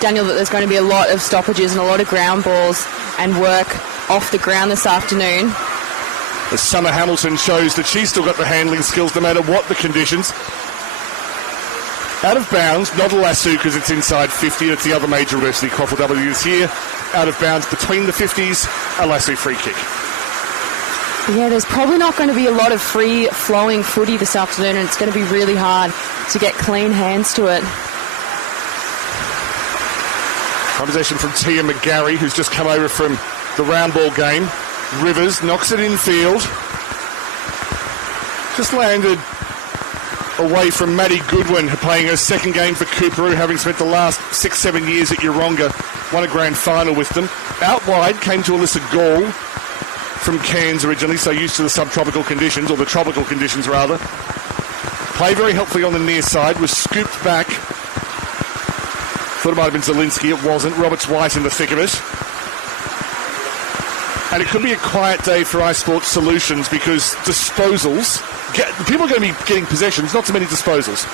Daniel, that there's going to be a lot of stoppages and a lot of ground balls and work off the ground this afternoon. As Summer Hamilton shows that she's still got the handling skills no matter what the conditions. Out of bounds, not a lasso because it's inside 50. That's the other major adversity QAFLW this year. Out of bounds between the 50s, a lasso free kick. Yeah, there's probably not going to be a lot of free-flowing footy this afternoon, and it's going to be really hard to get clean hands to it. Possession from Tia McGarry, who's just come over from the round ball game. Rivers knocks it infield. Just landed away from Maddie Goodwin, playing her second game for Coorparoo, having spent the last 6-7 years at Yeronga. Won a grand final with them. Out wide came to Alyssa Gall from Cairns originally, so used to the subtropical conditions, or the tropical conditions rather. Played very helpfully on the near side, was scooped back. Thought it might have been Zielinski, it wasn't. Roberts White in the thick of it. And it could be a quiet day for iSports Solutions because disposals, people are going to be getting possessions, not so many disposals.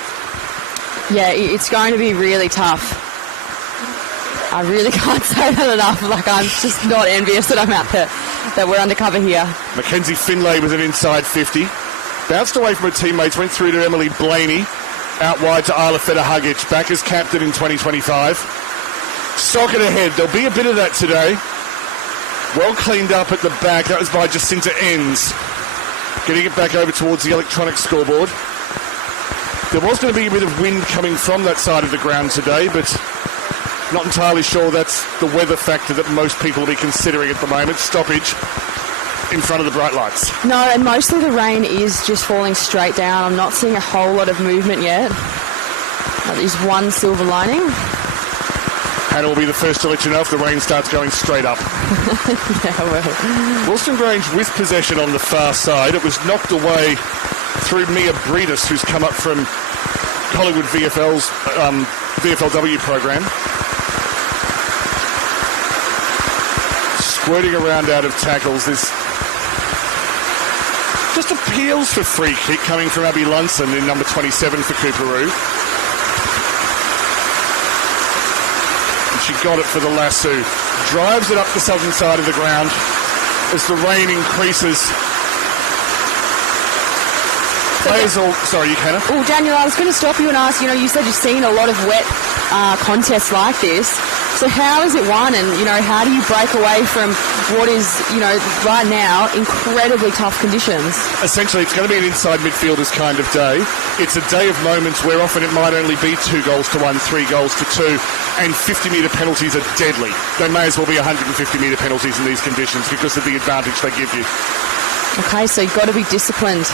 Yeah, it's going to be really tough. I really can't say that enough. Like, I'm just not envious that I'm out there, that we're undercover here. Mackenzie Finlay was an inside 50. Bounced away from her teammates, went through to Emily Blaney. Out wide to Isla Feder-Huggich, back as captain in 2025. Socket ahead. There'll be a bit of that today. Well cleaned up at the back. That was by Jacinta Enns. Getting it back over towards the electronic scoreboard. There was going to be a bit of wind coming from that side of the ground today, but not entirely sure that's the weather factor that most people will be considering at the moment. Stoppage in front of the bright lights. No, and mostly the rain is just falling straight down. I'm not seeing a whole lot of movement yet. That is one silver lining. Hannah will be the first to let you know if the rain starts going straight up. Yeah, well. Wilston Grange with possession on the far side. It was knocked away through Mia Breedis, who's come up from Hollywood VFL's VFLW program. Squirting around out of tackles. This just appeals for free kick coming from Abby Lunson in number 27 for Coorparoo. And she got it for the lasso. Drives it up the southern side of the ground as the rain increases. Players all... Sorry, you can. Oh, Daniel, I was going to stop you and ask, you said you've seen a lot of wet contests like this. So how is it won, and, how do you break away from what is, right now, incredibly tough conditions? Essentially, it's going to be an inside midfielders kind of day. It's a day of moments where often it might only be 2 goals to 1, 3 goals to 2, and 50-metre penalties are deadly. They may as well be 150-metre penalties in these conditions because of the advantage they give you. Okay, so you've got to be disciplined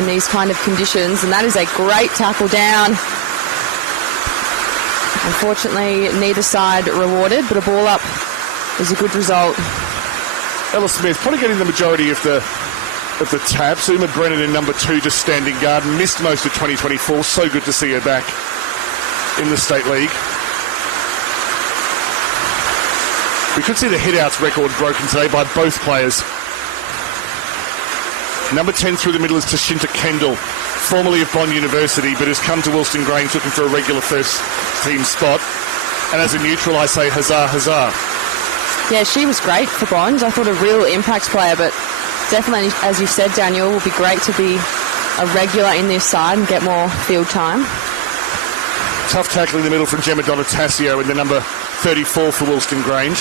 in these kind of conditions, and that is a great tackle down. Unfortunately, neither side rewarded, but a ball up is a good result. Ella Smith probably getting the majority of the taps. Uma Brennan in number 2 just standing guard. Missed most of 2024. So good to see her back in the State League. We could see the hit-outs record broken today by both players. Number 10 through the middle is Tashinta Kendall, formerly of Bond University, but has come to Wilston Grange looking for a regular first-team spot. And as a neutral, I say huzzah, huzzah. Yeah, she was great for Bond. I thought a real impact player, but definitely, as you said, Daniel, it would be great to be a regular in this side and get more field time. Tough tackle in the middle from Gemma Donatasio in the number 34 for Wilston Grange.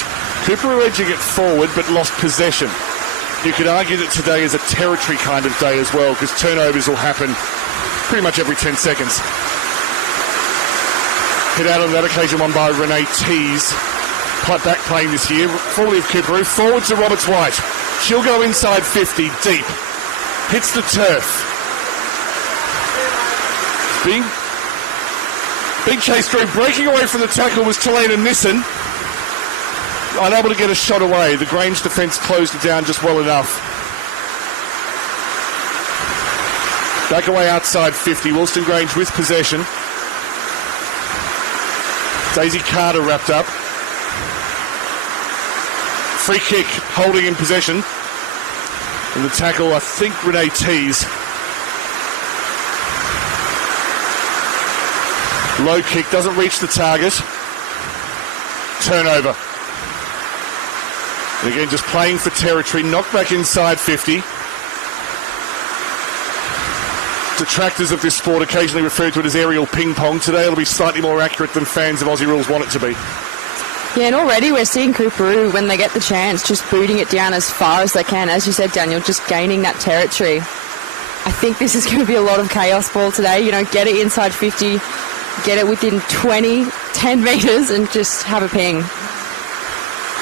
Coorparoo edging it forward, but lost possession. You could argue that today is a territory kind of day as well, because turnovers will happen pretty much every 10 seconds. Hit out on that occasion, won by Renee Tees. Back playing this year, formerly of Coorparoo. Forward to Roberts White. She'll go inside 50, deep. Hits the turf. Big chase through. Breaking away from the tackle was Talena Nissen. Unable to get a shot away. The Grange defence closed it down just well enough. Back away outside 50. Wilston Grange with possession. Daisy Carter wrapped up. Free kick, holding in possession. And the tackle, I think, Renee Tees. Low kick, doesn't reach the target. turnover. And again, just playing for territory, knocked back inside 50. Detractors of this sport occasionally refer to it as aerial ping pong. Today it'll be slightly more accurate than fans of Aussie rules want it to be. Yeah, and already we're seeing Coorparoo, when they get the chance, just booting it down as far as they can. As you said, Daniel, just gaining that territory. I think this is going to be a lot of chaos ball today. You know, get it inside 50, get it within 20, 10 metres and just have a ping.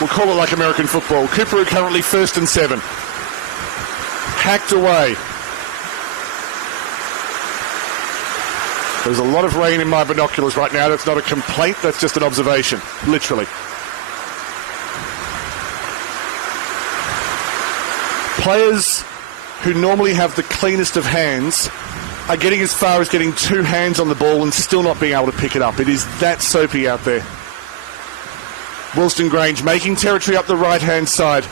We'll call it like American football. Coorparoo currently 1st and 7. Hacked away. There's a lot of rain in my binoculars right now. That's not a complaint, that's just an observation, literally. Players who normally have the cleanest of hands are getting as far as getting 2 hands on the ball and still not being able to pick it up. It is that soapy out there. Wilston Grange making territory up the right-hand side.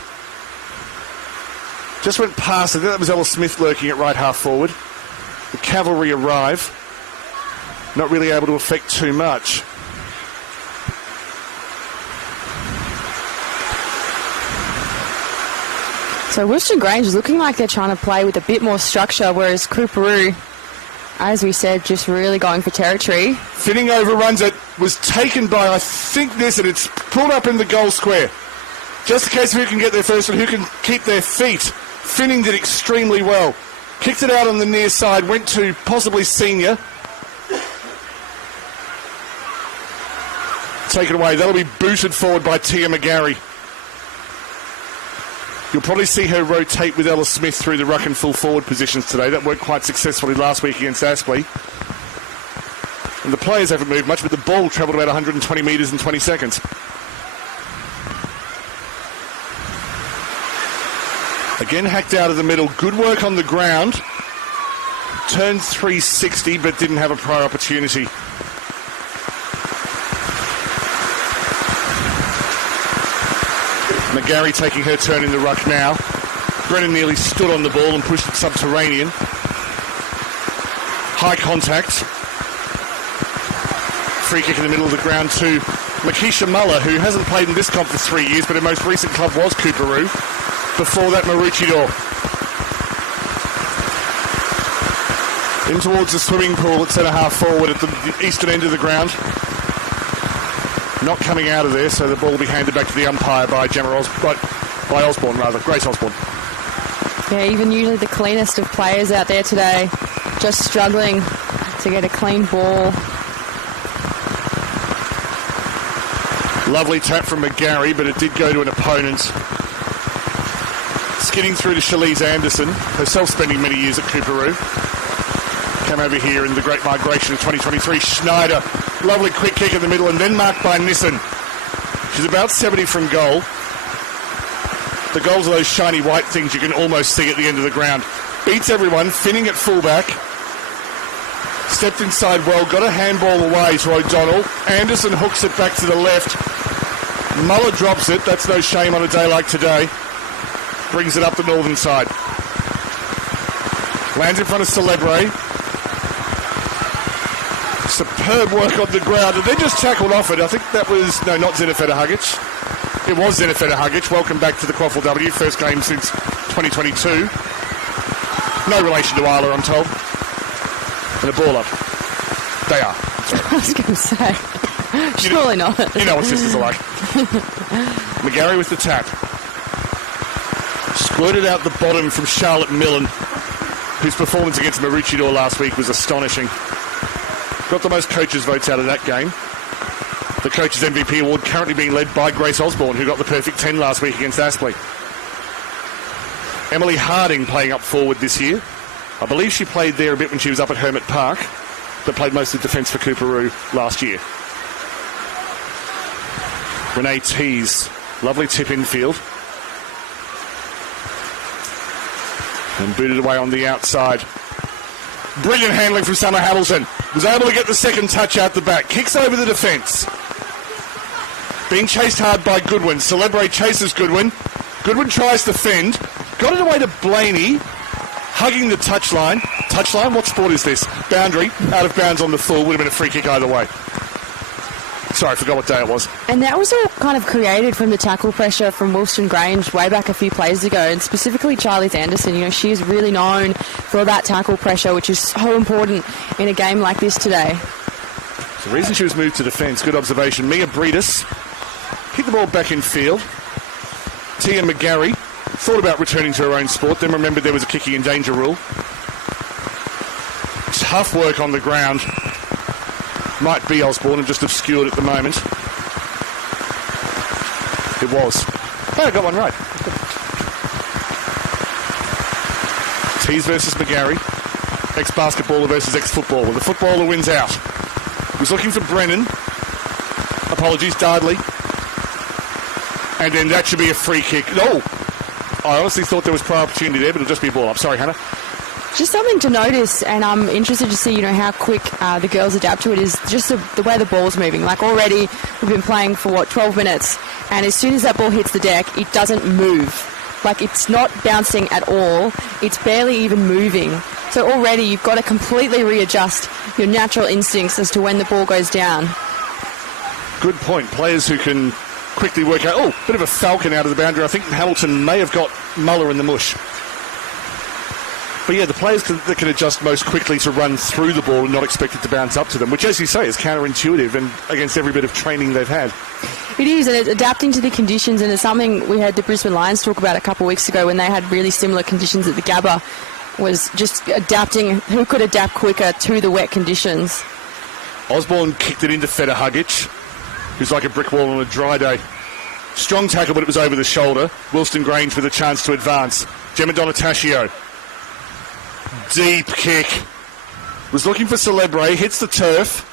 Just went past, I think that was Ella Smith lurking at right half forward. The cavalry arrive. Not really able to affect too much. So Wilston Grange is looking like they're trying to play with a bit more structure, whereas Coorparoo, as we said, just really going for territory. Finning overruns it, was taken by, I think, this, and it's pulled up in the goal square. Just in case of who can get there first and who can keep their feet. Finning did extremely well. Kicked it out on the near side, went to possibly Senior. Taken away. That'll be booted forward by Tia McGarry. You'll probably see her rotate with Ella Smith through the ruck and full forward positions today. That worked quite successfully last week against Aspley. And the players haven't moved much, but the ball travelled about 120 metres in 20 seconds. Again, hacked out of the middle. Good work on the ground. Turned 360, but didn't have a prior opportunity. McGarry taking her turn in the ruck now. Brennan nearly stood on the ball and pushed it subterranean. High contact. Free kick in the middle of the ground to Makisha Muller, who hasn't played in this comp for 3 years, but her most recent club was Coorparoo. Before that, Maroochydore. In towards the swimming pool at centre half forward at the eastern end of the ground. Not coming out of there, so the ball will be handed back to the umpire by Osborne, Grace Osborne. Yeah, even usually the cleanest of players out there today, just struggling to get a clean ball. Lovely tap from McGarry, but it did go to an opponent. Skidding through to Shalise Anderson, herself spending many years at Coorparoo. Come over here in the Great Migration of 2023. Schneider, lovely quick kick in the middle and then marked by Nissen. She's about 70 from goal. The goals are those shiny white things you can almost see at the end of the ground. Beats everyone, Finning at fullback. Stepped inside well, got a handball away to O'Donnell. Anderson hooks it back to the left. Muller drops it, that's no shame on a day like today. Brings it up the northern side. Lands in front of Celebre. Superb work on the ground, and then just tackled off it. I think that was, no, not Zenefeta Hugic. It was Zenefeta Hugic. Welcome back to the QAFLW, first game since 2022. No relation to Isla, I'm told. And a ball up. They are. I was going to say, surely not. You know what sisters are like. McGarry with the tap. Squirted out the bottom from Charlotte Millen, whose performance against Maroochydore last week was astonishing. Got the most coaches' votes out of that game. The Coaches' MVP award currently being led by Grace Osborne, who got the perfect 10 last week against Aspley. Emily Harding playing up forward this year. I believe she played there a bit when she was up at Hermit Park, but played most of the defence for Coorparoo last year. Renee Tees, lovely tip infield. And booted away on the outside. Brilliant handling from Summer Hamilton. Was able to get the second touch out the back. Kicks over the defence. Being chased hard by Goodwin. Celebre chases Goodwin. Goodwin tries to fend. Got it away to Blaney. Hugging the touchline. Touchline? What sport is this? Boundary. Out of bounds on the full. Would have been a free kick either way. Sorry, I forgot what day it was. And that was all kind of created from the tackle pressure from Wilston Grange way back a few plays ago, and specifically Charlize Anderson. You know, she is really known for that tackle pressure, which is so important in a game like this today. The reason she was moved to defence, good observation. Mia Breedis hit the ball back in field. Tia McGarry thought about returning to her own sport, then remembered there was a kicking in danger rule. Tough work on the ground. Might be Osborne and just obscured at the moment. It was. Oh, I got one right. Tees versus McGarry. Ex-basketballer versus ex-footballer. The footballer wins out. Was looking for Brennan. Apologies, Dardley. And then that should be a free kick. No! I honestly thought there was prior opportunity there, but it'll just be a ball up. Sorry, Hannah. Just something to notice, and I'm interested to see, you know, how quick the girls adapt to it, is just the way the ball's moving. Like, already we've been playing for, 12 minutes, and as soon as that ball hits the deck, it doesn't move. Like, it's not bouncing at all. It's barely even moving. So already you've got to completely readjust your natural instincts as to when the ball goes down. Good point. Players who can quickly work out... Oh, bit of a falcon out of the boundary. I think Hamilton may have got Muller in the mush. But yeah, the players that can adjust most quickly to run through the ball and not expect it to bounce up to them, which, as you say, is counterintuitive and against every bit of training they've had. It is, and it's adapting to the conditions, and it's something we had the Brisbane Lions talk about a couple of weeks ago when they had really similar conditions at the Gabba, was just adapting, who could adapt quicker to the wet conditions. Osborne kicked it into Feta Hugic, who's like a brick wall on a dry day. Strong tackle, but it was over the shoulder. Wilston Grange with a chance to advance. Gemma Donataccio. Deep kick. Was looking for Celebre, hits the turf.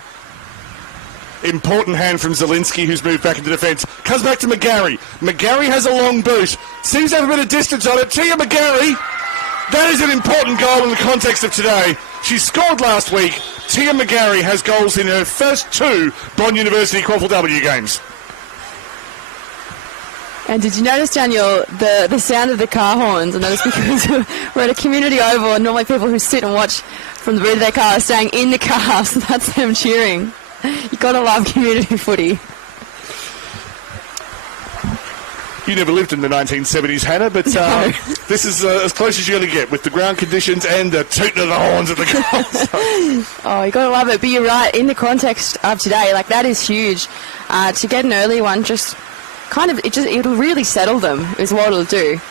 Important hand from Zielinski, who's moved back into defence. Comes back to McGarry. McGarry has a long boot. Seems to have a bit of distance on it. Tia McGarry. That is an important goal in the context of today. She scored last week. Tia McGarry has goals in her first 2 Bond University QAFLW games. And did you notice, Daniel, the sound of the car horns? And that is because we're at a community oval, and normally people who sit and watch from the boot of their car are staying in the car, so that's them cheering. You've got to love community footy. You never lived in the 1970s, Hannah, but No. This is as close as you're going to get with the ground conditions and the tooting of the horns at the goal. Oh, you got to love it. But you're right, in the context of today, like, that is huge. To get an early one, just kind of, it'll really settle them, is what it'll do.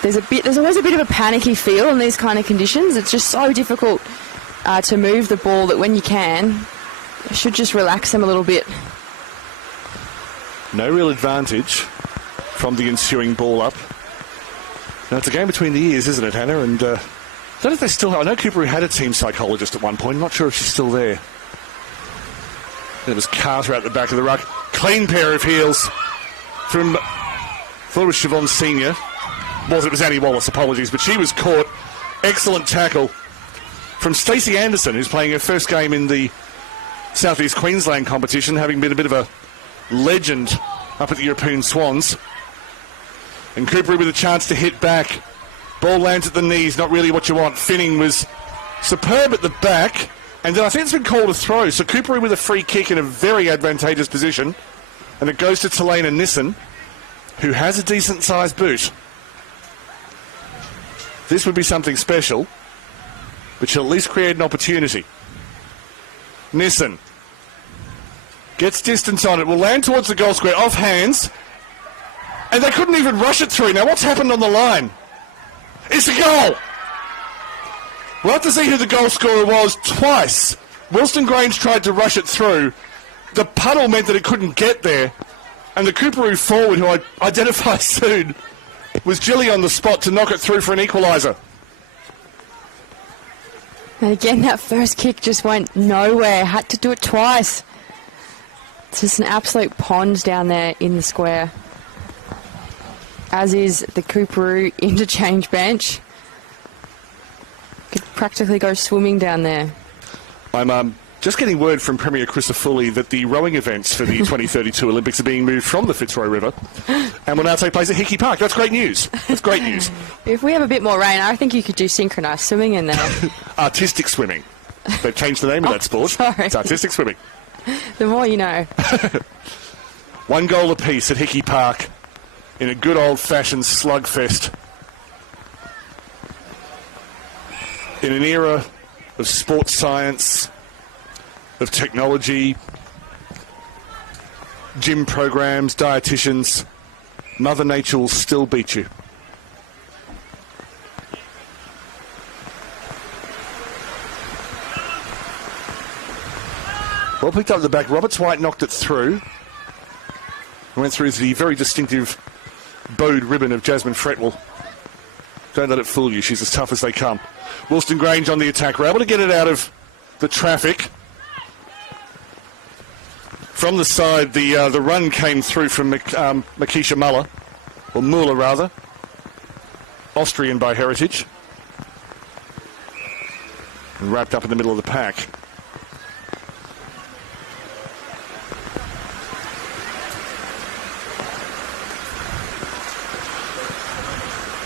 There's always a bit of a panicky feel in these kind of conditions. It's just so difficult to move the ball that when you can, you should just relax them a little bit. No real advantage from the ensuing ball up. Now, it's a game between the ears, isn't it, Hannah? And I don't know if they still have... I know Coorparoo had a team psychologist at one point. I'm not sure if she's still there. There was Carter at the back of the ruck. Clean pair of heels from... I thought it was Siobhan Senior. It was Annie Wallace, apologies. But she was caught. Excellent tackle from Stacey Anderson, who's playing her first game in the South East Queensland competition, having been a bit of a legend up at the European Swans. And Coorparoo with a chance to hit back. Ball lands at the knees, not really what you want. Finning was superb at the back, and then I think it's been called a throw. So Coorparoo with a free kick in a very advantageous position, and it goes to Talena Nissen, who has a decent-sized boot. This would be something special, but she'll at least create an opportunity. Nissen gets distance on it, will land towards the goal square, off hands, and they couldn't even rush it through. Now, what's happened on the line? It's a goal! We'll have to see who the goal scorer was twice. Wilston Grange tried to rush it through. The puddle meant that it couldn't get there, and the Coorparoo forward, who I identify soon, was Jilly on the spot to knock it through for an equaliser. And again, that first kick just went nowhere. Had to do it twice. It's just an absolute pond down there in the square. As is the Coorparoo interchange bench. Could practically go swimming down there. I'm just getting word from Premier Chris Foley that the rowing events for the 2032 Olympics are being moved from the Fitzroy River and will now take place at Hickey Park. That's great news. That's great news. If we have a bit more rain, I think you could do synchronised swimming in there. Artistic swimming. They've changed the name of that sport. Sorry. It's artistic swimming. The more you know. 1 goal apiece at Hickey Park in a good old-fashioned slugfest. In an era of sports science, of technology, gym programs, dietitians, Mother Nature will still beat you. Well picked up at the back. Roberts White knocked it through. Went through the very distinctive bowed ribbon of Jasmine Fretwell. Don't let it fool you. She's as tough as they come. Wilston Grange on the attack. We're able to get it out of the traffic. From the side, the run came through from Makisha Muller, or Muller rather. Austrian by heritage. And wrapped up in the middle of the pack.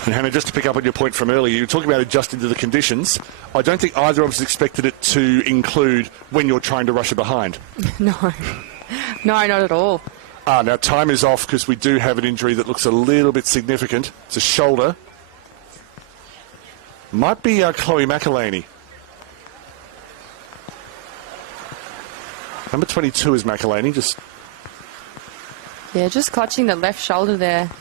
And Hannah, just to pick up on your point from earlier, you were talking about adjusting to the conditions. I don't think either of us expected it to include when you're trying to rush it behind. No. No, not at all. Now time is off because we do have an injury that looks a little bit significant. It's a shoulder. Might be Chloe McElhaney. Number 22 is McElhaney. Just clutching the left shoulder there.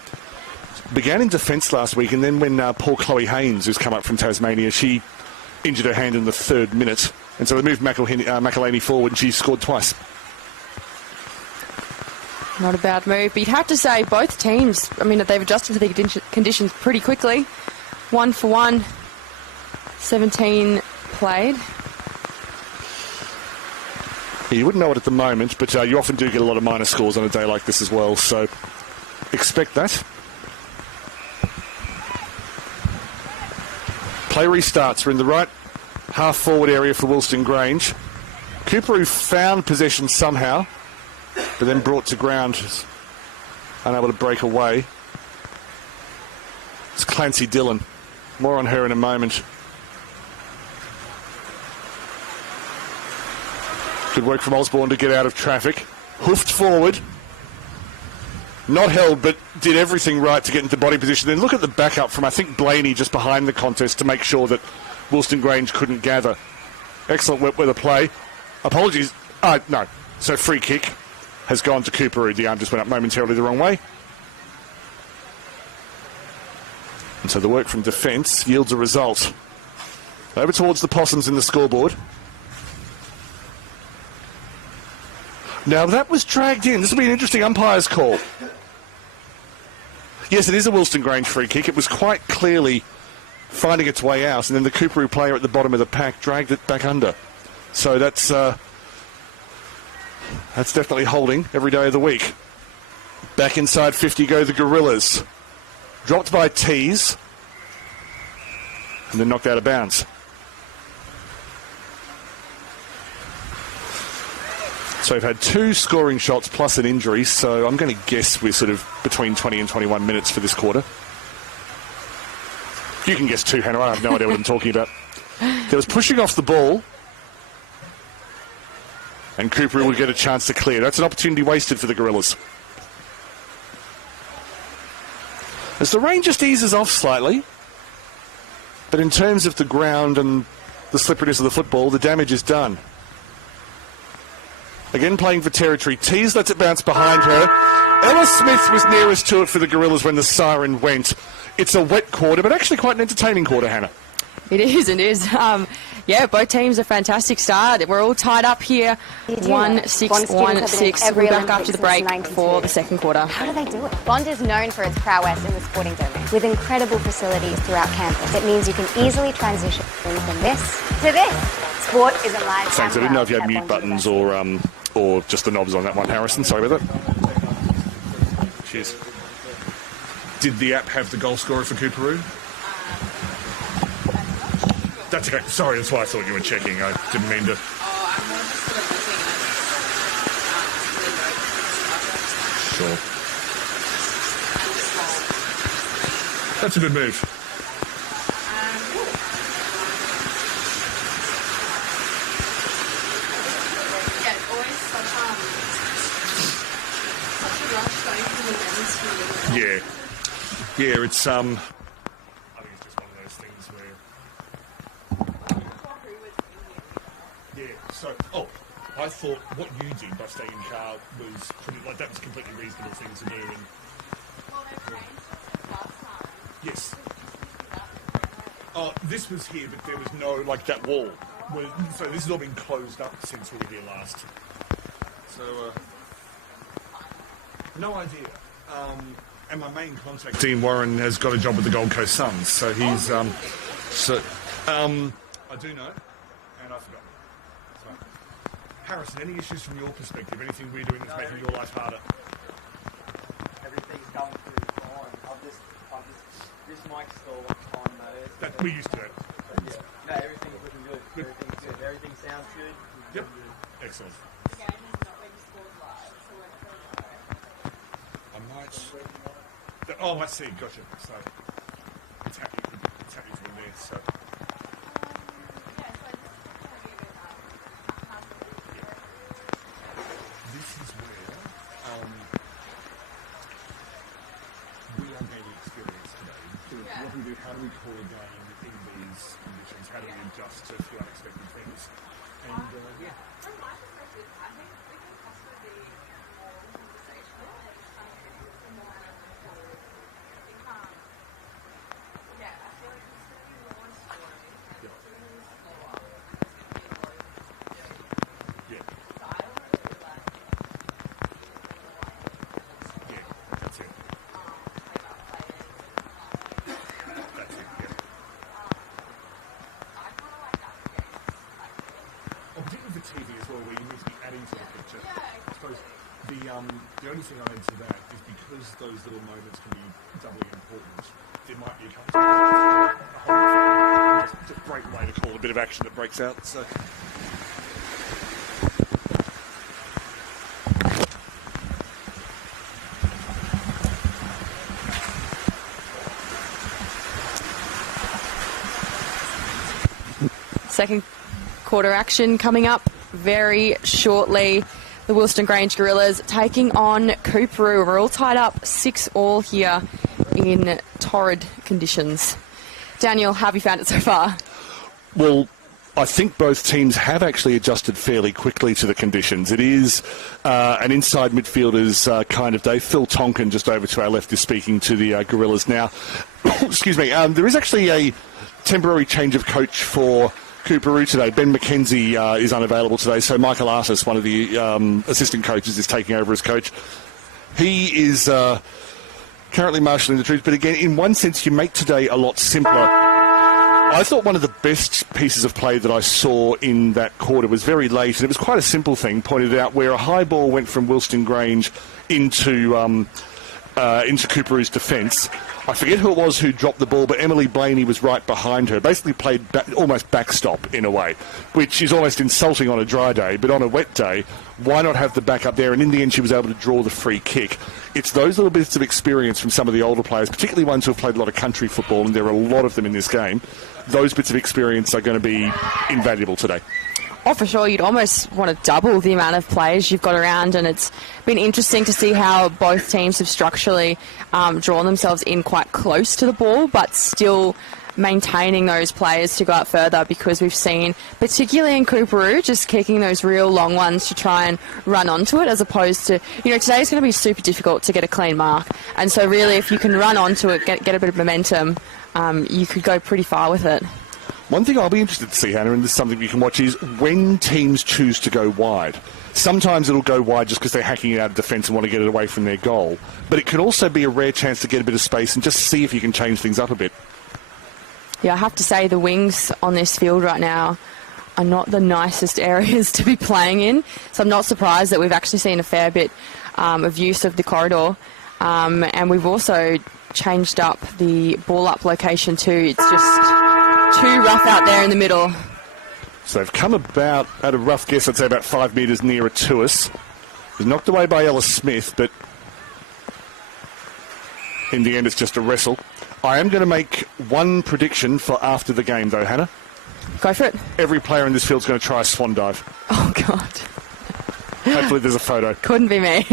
Began in defence last week, and then when poor Chloe Haynes, who's come up from Tasmania, she injured her hand in the 3rd minute. And so they moved McElhaney forward, and she scored twice. Not a bad move. But you'd have to say both teams, they've adjusted to the conditions pretty quickly. 1 for 1, 17 played. Yeah, you wouldn't know it at the moment, but you often do get a lot of minor scores on a day like this as well, so expect that. Play restarts. We're in the right half-forward area for Wilston Grange. Coorparoo found possession somehow, but then brought to ground, unable to break away. It's Clancy Dillon. More on her in a moment. Good work from Osborne to get out of traffic. Hoofed forward. Not held, but did everything right to get into body position. Then look at the backup from, I think, Blaney just behind the contest to make sure that Wilston Grange couldn't gather. Excellent wet weather play. Apologies. No. So free kick has gone to Coorparoo. The arm just went up momentarily the wrong way. And so the work from defence yields a result. Over towards the Possums in the scoreboard. Now that was dragged in. This will be an interesting umpire's call. Yes, it is a Wilston Grange free kick. It was quite clearly finding its way out, and then the Coorparoo player at the bottom of the pack dragged it back under. So that's definitely holding every day of the week. Back inside 50 go the Gorillas. Dropped by Tees, and then knocked out of bounds. So we've had 2 scoring shots plus an injury, so I'm going to guess we're sort of between 20 and 21 minutes for this quarter. You can guess too, Hannah. I have no idea what I'm talking about. There was pushing off the ball, and Coorparoo would get a chance to clear. That's an opportunity wasted for the Gorillas. As the rain just eases off slightly, but in terms of the ground and the slipperiness of the football, the damage is done. Again playing for territory. Tees lets it bounce behind her. Ella Smith was nearest to it for the Gorillas when the siren went. It's a wet quarter, but actually quite an entertaining quarter, Hannah. It is. Both teams a fantastic start. We're all tied up here. 1-6, 1-6. We're back after the break for the second quarter. How do they do it? Bond is known for its prowess in the sporting domain. With incredible facilities throughout campus, it means you can easily transition from this to this. Sport is a live. Thanks. I didn't know if you had mute buttons or just the knobs on that one, Harrison. Sorry about that. Cheers. Did the app have the goal scorer for Coorparoo? That's okay. Sorry, that's why I thought you were checking. I didn't mean to. Sure. That's a good move. Yeah. Yeah, it's I think it's just one of those things where. Yeah. So, I thought what you did by staying in the car was that was a completely reasonable thing to do. And yes. Oh, this was here, but there was no that wall. So this has all been closed up since we were here last. So, no idea. And my main contact, Dean Warren, has got a job with the Gold Coast Suns. So he's, I do know, and I forgot. So, Harrison, any issues from your perspective? Anything we're doing that's making your life harder? Everything's going through fine. This mic's still on though. That we used to it. Yeah. No, everything's looking good. Everything's good. Everything sounds good. Yep. Excellent. I might. Oh, I see. Gotcha. So it's happy. It's happy from there. So. This is where we are gaining experience today. What do we do? How do we call a game in these conditions? How do we adjust to a few unexpected things? And yeah. From my perspective, I think we can possibly be more conversational and kind of get some more analytical. I think, yeah, I feel like it's going to be more story and it's going to be slower. Yeah. So I don't really like Yeah, that's it. play up players. That's it, yeah. I kind of like that for games. Particularly for TV as well, where you need to be adding to the picture. I suppose the only thing I'd add to that is because those little moments can be doubly important, there might be a couple of just a great way to call a bit of action that breaks out. So. Second quarter action coming up very shortly. The Wilston Grange Gorillas taking on Coorparoo. We're all tied up 6-6 here in torrid conditions. Daniel, how have you found it so far? Well, I think both teams have actually adjusted fairly quickly to the conditions. It is an inside midfielders kind of day. Phil Tonkin, just over to our left, is speaking to the Gorillas now. Excuse me. There is actually a temporary change of coach for Coorparoo today. Ben McKenzie is unavailable today, so Michael Artis, one of the assistant coaches, is taking over as coach. He is currently marshalling the troops, but again, in one sense, you make today a lot simpler. I thought one of the best pieces of play that I saw in that quarter was very late, and it was quite a simple thing, pointed out, where a high ball went from Wilston Grange into Coorparoo's defence. I forget who it was who dropped the ball, but Emily Blaney was right behind her. Basically played almost backstop in a way, which is almost insulting on a dry day. But on a wet day, why not have the backup there? And in the end, she was able to draw the free kick. It's those little bits of experience from some of the older players, particularly ones who have played a lot of country football, and there are a lot of them in this game. Those bits of experience are going to be invaluable today. Oh, for sure. You'd almost want to double the amount of players you've got around, and it's been interesting to see how both teams have structurally drawn themselves in quite close to the ball, but still maintaining those players to go out further, because we've seen, particularly in Coorparoo, just kicking those real long ones to try and run onto it, as opposed to, today's going to be super difficult to get a clean mark. And so really, if you can run onto it, get a bit of momentum, you could go pretty far with it. One thing I'll be interested to see, Hannah, and this is something we can watch, is when teams choose to go wide. Sometimes it'll go wide just because they're hacking it out of defence and want to get it away from their goal. But it can also be a rare chance to get a bit of space and just see if you can change things up a bit. Yeah, I have to say the wings on this field right now are not the nicest areas to be playing in. So I'm not surprised that we've actually seen a fair bit of use of the corridor. And we've also changed up the ball up location too. It's just too rough out there in the middle. So they've come about, at a rough guess, I'd say about 5 metres nearer to us. It was knocked away by Ella Smith, but in the end it's just a wrestle. I am going to make one prediction for after the game, though, Hannah. Go for it. Every player in this field's going to try a swan dive. Oh, God. Hopefully there's a photo. Couldn't be me.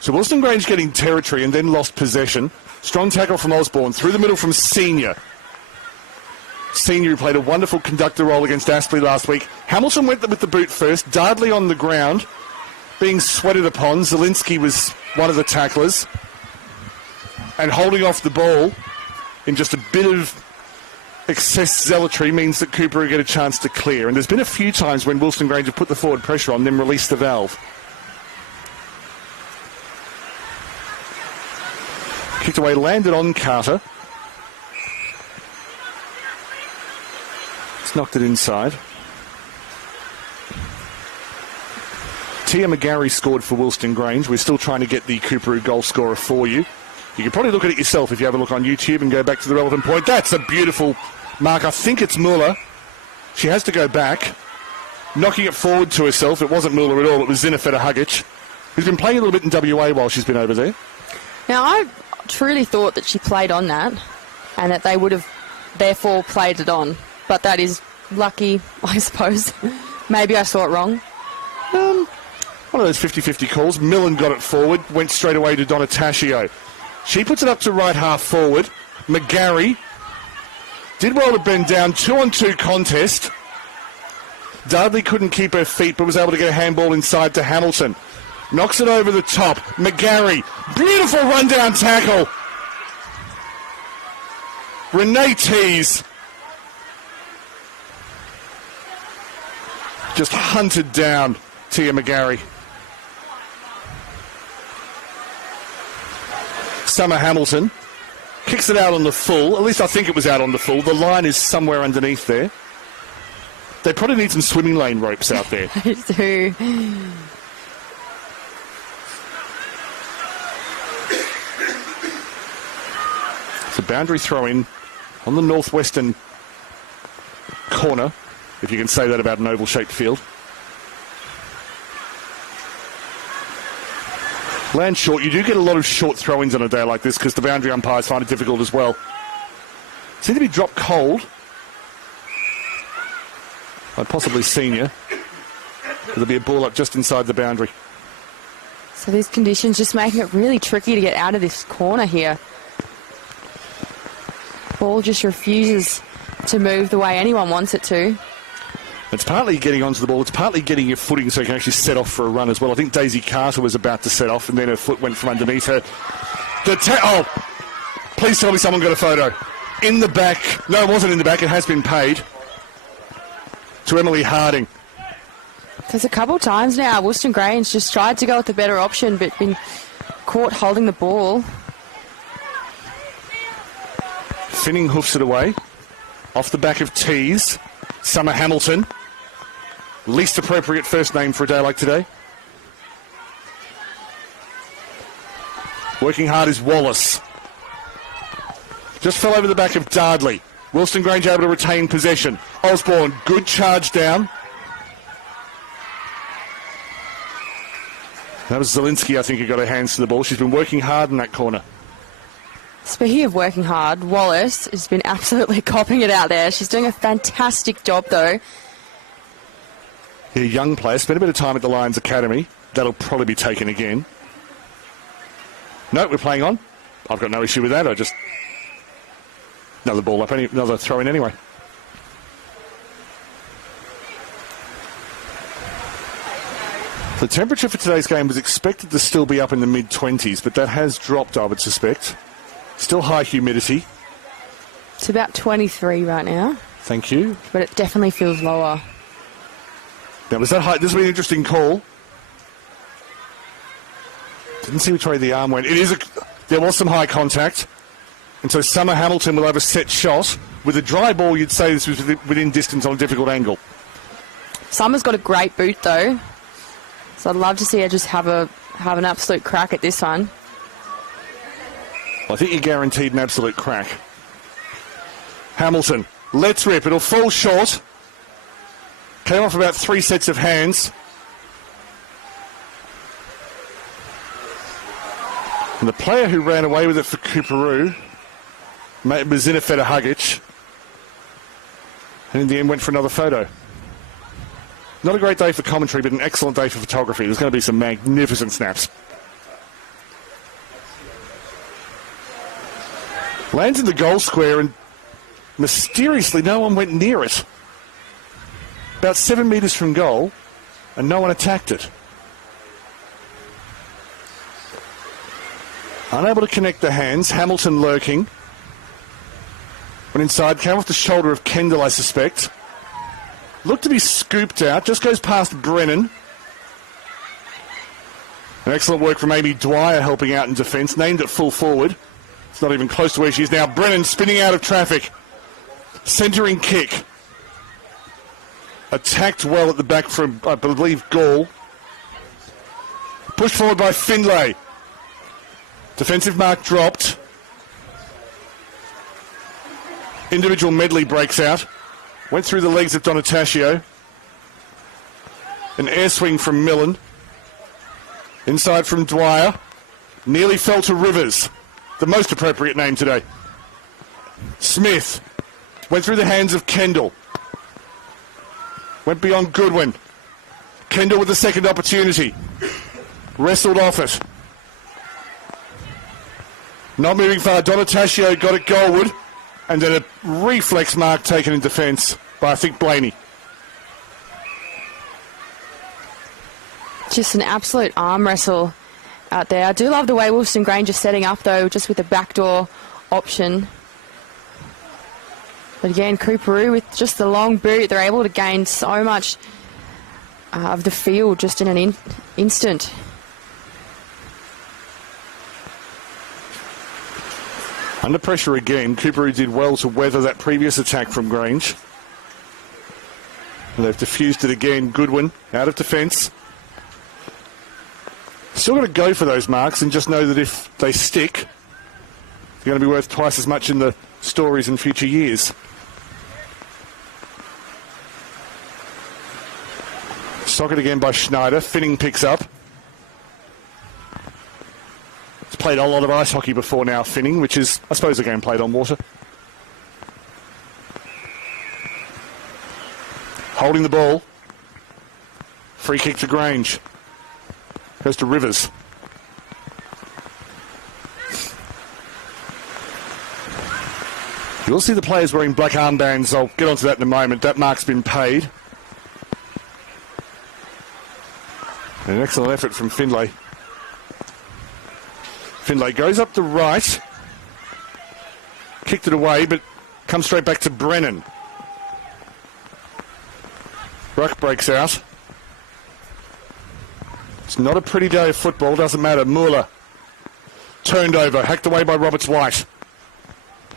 So Wilston Grange getting territory and then lost possession. Strong tackle from Osborne. Through the middle from Senior. Senior, who played a wonderful conductor role against Aspley last week. Hamilton went with the boot first. Dardley on the ground, being sweated upon. Zielinski was one of the tacklers. And holding off the ball in just a bit of excess zealotry means that Coorparoo get a chance to clear. And there's been a few times when Wilston Grange have put the forward pressure on, then released the valve. Kicked away, landed on Carter. It's knocked it inside. Tia McGarry scored for Wilston Grange. We're still trying to get the Coorparoo goal scorer for you. You can probably look at it yourself if you have a look on YouTube and go back to the relevant point. That's a beautiful mark. I think it's Muller. She has to go back. Knocking it forward to herself. It wasn't Muller at all. It was Zinafeta Hugic, who's been playing a little bit in WA while she's been over there. Now, I truly thought that she played on that and that they would have therefore played it on. But that is lucky, I suppose. Maybe I saw it wrong. One of those 50-50 calls. Millen got it forward, went straight away to Donataccio. She puts it up to right half forward. McGarry did well to bend down. 2-on-2 contest. Dudley couldn't keep her feet but was able to get a handball inside to Hamilton. Knocks it over the top. McGarry. Beautiful run-down tackle. Renee Tees just hunted down Tia McGarry. Summer Hamilton kicks it out on the full. At least I think it was out on the full. The line is somewhere underneath there. They probably need some swimming lane ropes out there. I do. It's a boundary throw in on the northwestern corner, if you can say that about an oval-shaped field. Land short. You do get a lot of short throw-ins on a day like this because the boundary umpires find it difficult as well. Seem to be dropped cold by possibly Senior. There'll be a ball up just inside the boundary. So these conditions just making it really tricky to get out of this corner here. Ball just refuses to move the way anyone wants it to. It's partly getting onto the ball. It's partly getting your footing so you can actually set off for a run as well. I think Daisy Carter was about to set off and then her foot went from underneath her. Please tell me someone got a photo. In the back. No, it wasn't in the back. It has been paid to Emily Harding. There's a couple times now Wilston Grange just tried to go with the better option but been caught holding the ball. Finning hoofs it away. Off the back of Tees. Summer Hamilton. Least appropriate first name for a day like today. Working hard is Wallace. Just fell over the back of Dardley. Wilston Grange able to retain possession. Osborne, good charge down. That was Zielinski, I think, who got her hands to the ball. She's been working hard in that corner. Speaking of working hard, Wallace has been absolutely copping it out there. She's doing a fantastic job, though. A young player, spent a bit of time at the Lions Academy. That'll probably be taken again. No, we're playing on. I've got no issue with that. Another ball up, another throw in anyway. The temperature for today's game was expected to still be up in the mid-20s, but that has dropped, I would suspect. Still high humidity. It's about 23 right now. Thank you. But it definitely feels lower. Now, was that high? This will be an interesting call. Didn't see which way the arm went. There was some high contact. And so Summer Hamilton will have a set shot. With a dry ball, you'd say this was within distance on a difficult angle. Summer's got a great boot, though. So I'd love to see her just have an absolute crack at this one. I think you're guaranteed an absolute crack. Hamilton, let's rip. It'll fall short. Came off about 3 sets of hands. And the player who ran away with it for Coorparoo was Zinafeta Hugic. And in the end went for another photo. Not a great day for commentary, but an excellent day for photography. There's going to be some magnificent snaps. Lands in the goal square and mysteriously no one went near it. About 7 metres from goal and no one attacked it. Unable to connect the hands. Hamilton lurking. Went inside, came off the shoulder of Kendall, I suspect. Looked to be scooped out, just goes past Brennan. An excellent work from Amy Dwyer helping out in defence, named at full forward. It's not even close to where she is now. Brennan spinning out of traffic. Centering kick. Attacked well at the back from, I believe, Gall. Pushed forward by Findlay. Defensive mark dropped. Individual medley breaks out. Went through the legs of Donataccio. An air swing from Millen. Inside from Dwyer. Nearly fell to Rivers. The most appropriate name today. Smith. Went through the hands of Kendall. Went beyond Goodwin. Kendall with the second opportunity. Wrestled off it. Not moving far. Donataccio got it goalward. And then a reflex mark taken in defence by, I think, Blaney. Just an absolute arm wrestle out there. I do love the way Wilston Grange is setting up, though, just with the backdoor option. But again, Coorparoo with just the long boot, they're able to gain so much of the field just in an instant. Under pressure again, Coorparoo did well to weather that previous attack from Grange. And they've diffused it again. Goodwin out of defence. Still got to go for those marks and just know that if they stick, they're going to be worth twice as much in the stories in future years. Socket again by Schneider. Finning picks up. He's played a lot of ice hockey before now, Finning, which is, I suppose, a game played on water. Holding the ball. Free kick to Grange. Goes to Rivers. You'll see the players wearing black armbands. I'll get onto that in a moment. That mark's been paid. And an excellent effort from Findlay. Findlay goes up the right. Kicked it away, but comes straight back to Brennan. Ruck breaks out. It's not a pretty day of football, doesn't matter. Muller turned over, hacked away by Roberts White.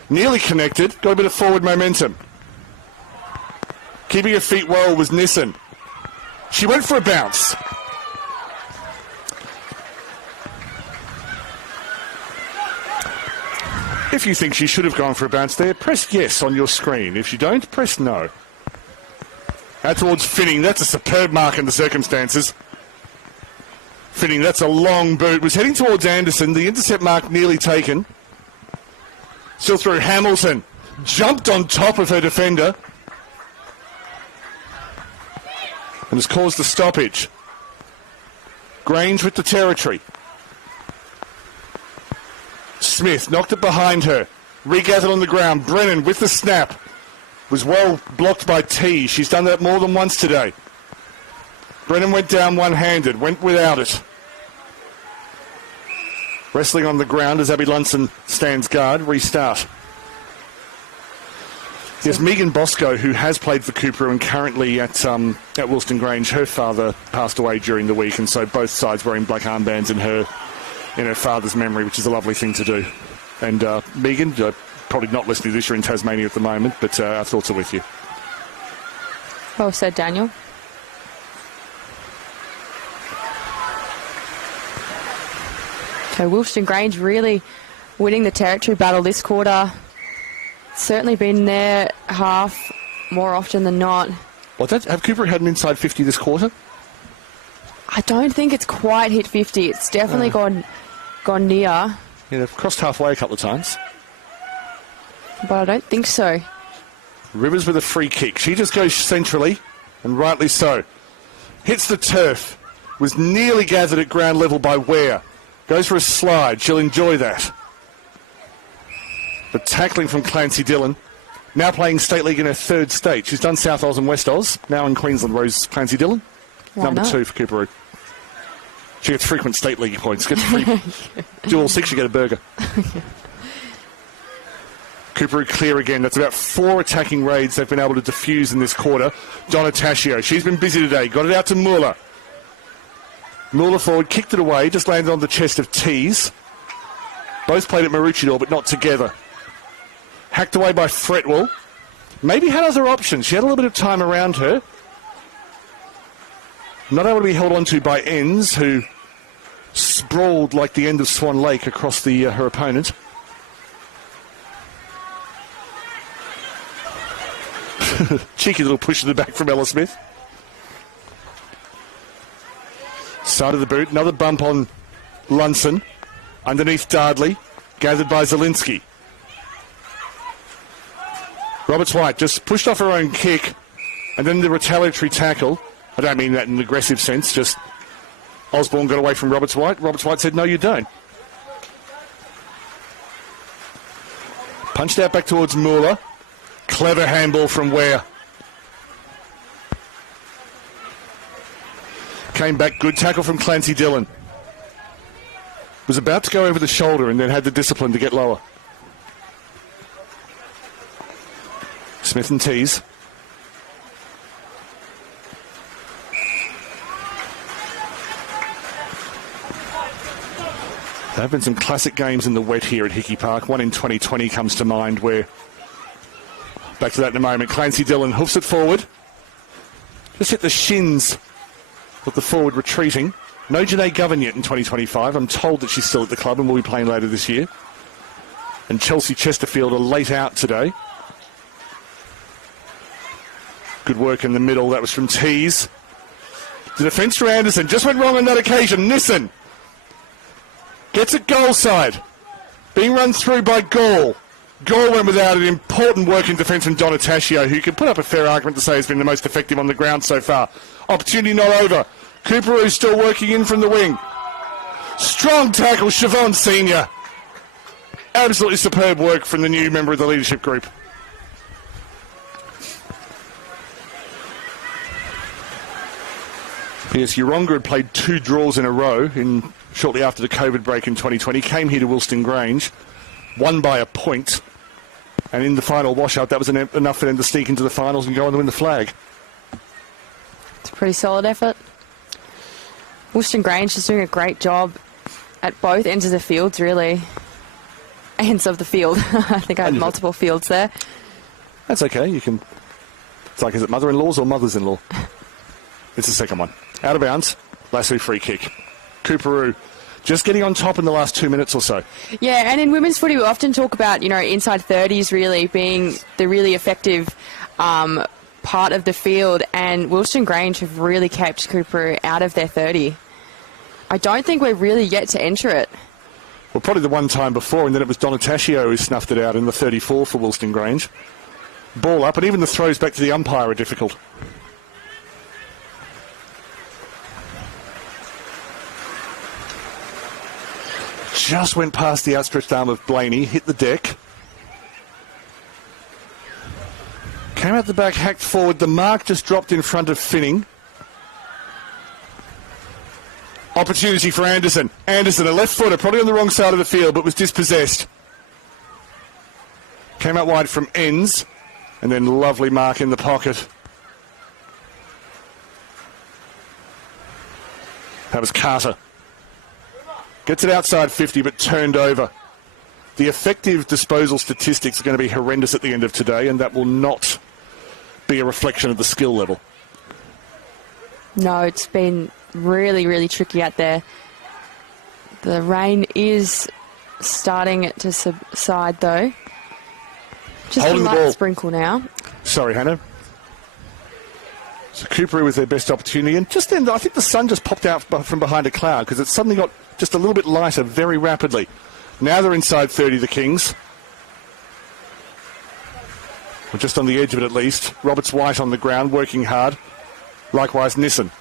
Nearly connected, got a bit of forward momentum. Keeping her feet well was Nissen. She went for a bounce. If you think she should have gone for a bounce there, press yes on your screen. If you don't, press no. Out towards Finning. That's a superb mark in the circumstances. Finning, that's a long boot. Was heading towards Anderson. The intercept mark nearly taken. Still through Hamilton. Jumped on top of her defender. And has caused the stoppage. Grange with the territory. Smith knocked it behind her. Regathered on the ground. Brennan with the snap. Was well blocked by T. She's done that more than once today. Brennan went down one-handed. Went without it. Wrestling on the ground as Abby Lunson stands guard. Restart. Yes, Megan Bosco, who has played for Coorparoo and currently at Wilston Grange, her father passed away during the week, and so both sides wearing black armbands in her father's memory, which is a lovely thing to do. And Megan, probably not listening to this, you're in Tasmania at the moment, but our thoughts are with you. Well said, Daniel. So Wilston Grange really winning the territory battle this quarter. Certainly been their half more often than not. Have Coorparoo had an inside 50 this quarter? I don't think it's quite hit 50. It's definitely gone near. Yeah, they've crossed halfway a couple of times. But I don't think so. Rivers with a free kick. She just goes centrally, and rightly so. Hits the turf. Was nearly gathered at ground level by Ware. Goes for a slide. She'll enjoy that. The tackling from Clancy Dillon. Now playing State League in her third state. She's done South Oz and West Oz. Now in Queensland, Rose Clancy Dillon. Why Number not? 2 for Coorparoo. She gets frequent State League points. Gets free. Do all 6, you get a burger. Coorparoo clear again. That's about 4 attacking raids they've been able to defuse in this quarter. Donna Tascio. She's been busy today. Got it out to Muller. Muller forward, kicked it away, just landed on the chest of Tees. Both played at Maroochydore, but not together. Hacked away by Fretwell. Maybe had other options. She had a little bit of time around her. Not able to be held onto by Enns, who sprawled like the end of Swan Lake across her opponent. Cheeky little push to the back from Ella Smith. Side of the boot, another bump on Lunson. Underneath Dardley, gathered by Zielinski. Roberts-White just pushed off her own kick, and then the retaliatory tackle. I don't mean that in an aggressive sense, just Osborne got away from Roberts-White. Roberts-White said, no, you don't. Punched out back towards Muller. Clever handball from Ware. Came back, good tackle from Clancy Dillon. Was about to go over the shoulder and then had the discipline to get lower. Smith and Tees. There have been some classic games in the wet here at Hickey Park. One in 2020 comes to mind where, back to that in a moment, Clancy Dillon hoofs it forward. Just hit the shins of the forward retreating. No Janae Govan yet in 2025. I'm told that she's still at the club and will be playing later this year. And Chelsea Chesterfield are late out today. Good work in the middle. That was from Tees. The defence for Anderson just went wrong on that occasion. Nissen gets it goal side. Being run through by Gall. Gall went without it. Important work in defence from Donna Tascio, who can put up a fair argument to say has been the most effective on the ground so far. Opportunity not over. Coorparoo still working in from the wing. Strong tackle, Siobhan Senior. Absolutely superb work from the new member of the leadership group. Yes, Uronga had played 2 draws in a row shortly after the COVID break in 2020. Came here to Wilston Grange, won by a point. And in the final washout, that was enough for them to sneak into the finals and go on to win the flag. It's a pretty solid effort. Wilston Grange is doing a great job at both ends of the fields, really. Ends of the field. I think I had multiple fields there. That's okay. You can. It's like, is it mother-in-laws or mothers-in-law? It's the second one. Out of bounds. Lasso free kick. Coorparoo just getting on top in the last 2 minutes or so. Yeah, and in women's footy, we often talk about, inside 30s really being the really effective part of the field, and Wilston Grange have really kept Coorparoo out of their 30. I don't think we're really yet to enter it. Well, probably the one time before, and then it was Donna Tascio who snuffed it out in the 34 for Wilston Grange. Ball up, and even the throws back to the umpire are difficult. Just went past the outstretched arm of Blaney, hit the deck. Came out the back, hacked forward. The mark just dropped in front of Finning. Opportunity for Anderson. Anderson, a left footer, probably on the wrong side of the field, but was dispossessed. Came out wide from Enns, and then lovely mark in the pocket. That was Carter. Gets it outside 50, but turned over. The effective disposal statistics are going to be horrendous at the end of today, and that will not be a reflection of the skill level. No, it's been really, really tricky out there. The rain is starting to subside, though. Just Holding a the light ball. sprinkle now. Sorry, Hannah. So Coorparoo with their best opportunity, and just then I think the sun just popped out from behind a cloud because it suddenly got just a little bit lighter very rapidly. Now they're inside 30, the Kings. We're just on the edge of it at least. Roberts-White on the ground, working hard. Likewise, Nissen.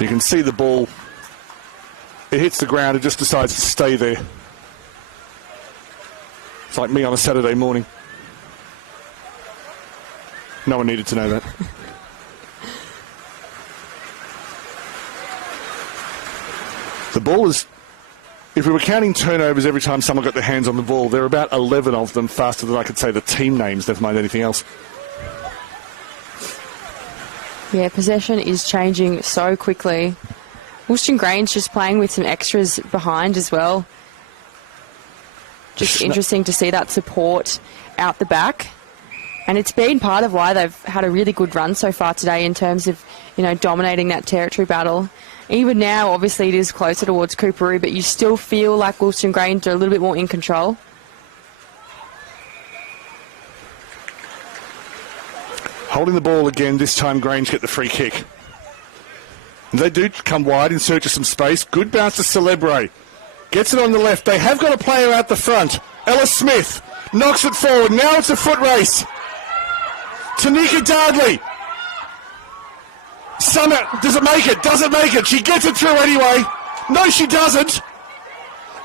You can see the ball. It hits the ground. It just decides to stay there. It's like me on a Saturday morning. No one needed to know that. The ball is, if we were counting turnovers every time someone got their hands on the ball, there are about 11 of them faster than I could say the team names, never mind anything else. Yeah, possession is changing so quickly. Wilston Grange just playing with some extras behind as well. Just interesting to see that support out the back. And it's been part of why they've had a really good run so far today in terms of, you know, dominating that territory battle. Even now, obviously, it is closer towards Coorparoo, but you still feel like Wilston Grange are a little bit more in control. Holding the ball again, this time Grange get the free kick. And they do come wide in search of some space. Good bounce to Celebre. Gets it on the left. They have got a player out the front. Ella Smith knocks it forward. Now it's a foot race. Tanika Dardley. Summit, does it make it? Does it make it? She gets it through anyway. No, she doesn't.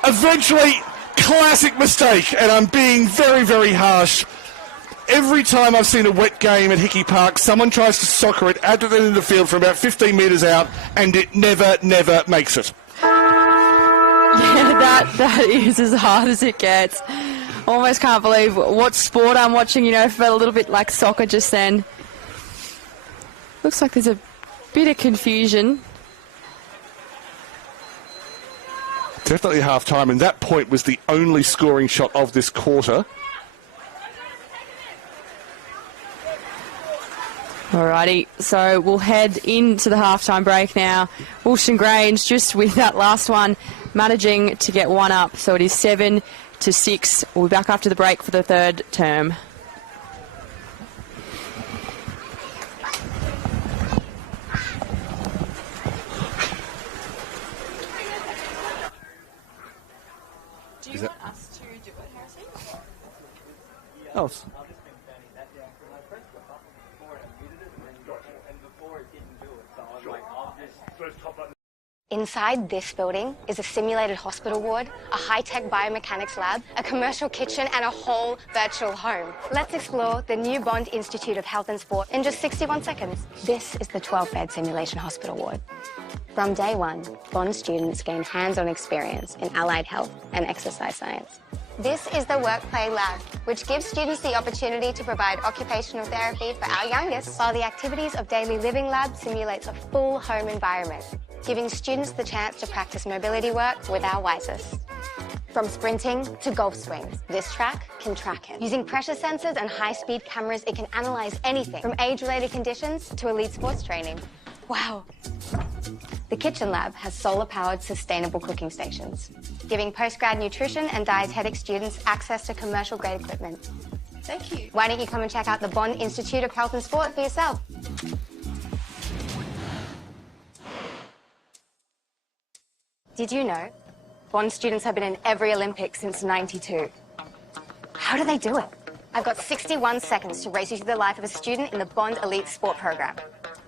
Eventually, classic mistake. And I'm being very, very harsh. Every time I've seen a wet game at Hickey Park, someone tries to soccer it out to the end of the field from about 15 metres out, and it never, never makes it. Yeah, that is as hard as it gets. Almost can't believe what sport I'm watching. You know, felt a little bit like soccer just then. Looks like there's a bit of confusion. Definitely half-time, and that point was the only scoring shot of this quarter. Alrighty, so we'll head into the halftime break now. Wilston Grange just with that last one, managing to get one up. So it is 7-6. We'll be back after the break for the third term. Do you want us to do it, Harrison? Oh, I've just been turning that down because I pressed the button before and I muted it and before it didn't do it. So I was like, I'll just... Inside this building is a simulated hospital ward, a high-tech biomechanics lab, a commercial kitchen, and a whole virtual home. Let's explore the new Bond Institute of Health and Sport in just 61 seconds. This is the 12-bed simulation hospital ward. From day one, Bond students gain hands-on experience in allied health and exercise science. This is the Work Play Lab, which gives students the opportunity to provide occupational therapy for our youngest, while the Activities of Daily Living Lab simulates a full home environment, giving students the chance to practice mobility work with our wisest. From sprinting to golf swings, this track can track it. Using pressure sensors and high-speed cameras, it can analyze anything from age-related conditions to elite sports training. Wow. The Kitchen Lab has solar-powered sustainable cooking stations, giving postgrad nutrition and dietetic students access to commercial-grade equipment. Thank you. Why don't you come and check out the Bond Institute of Health and Sport for yourself? Did you know Bond students have been in every Olympics since '92? How do they do it? I've got 61 seconds to race you through the life of a student in the Bond Elite Sport program.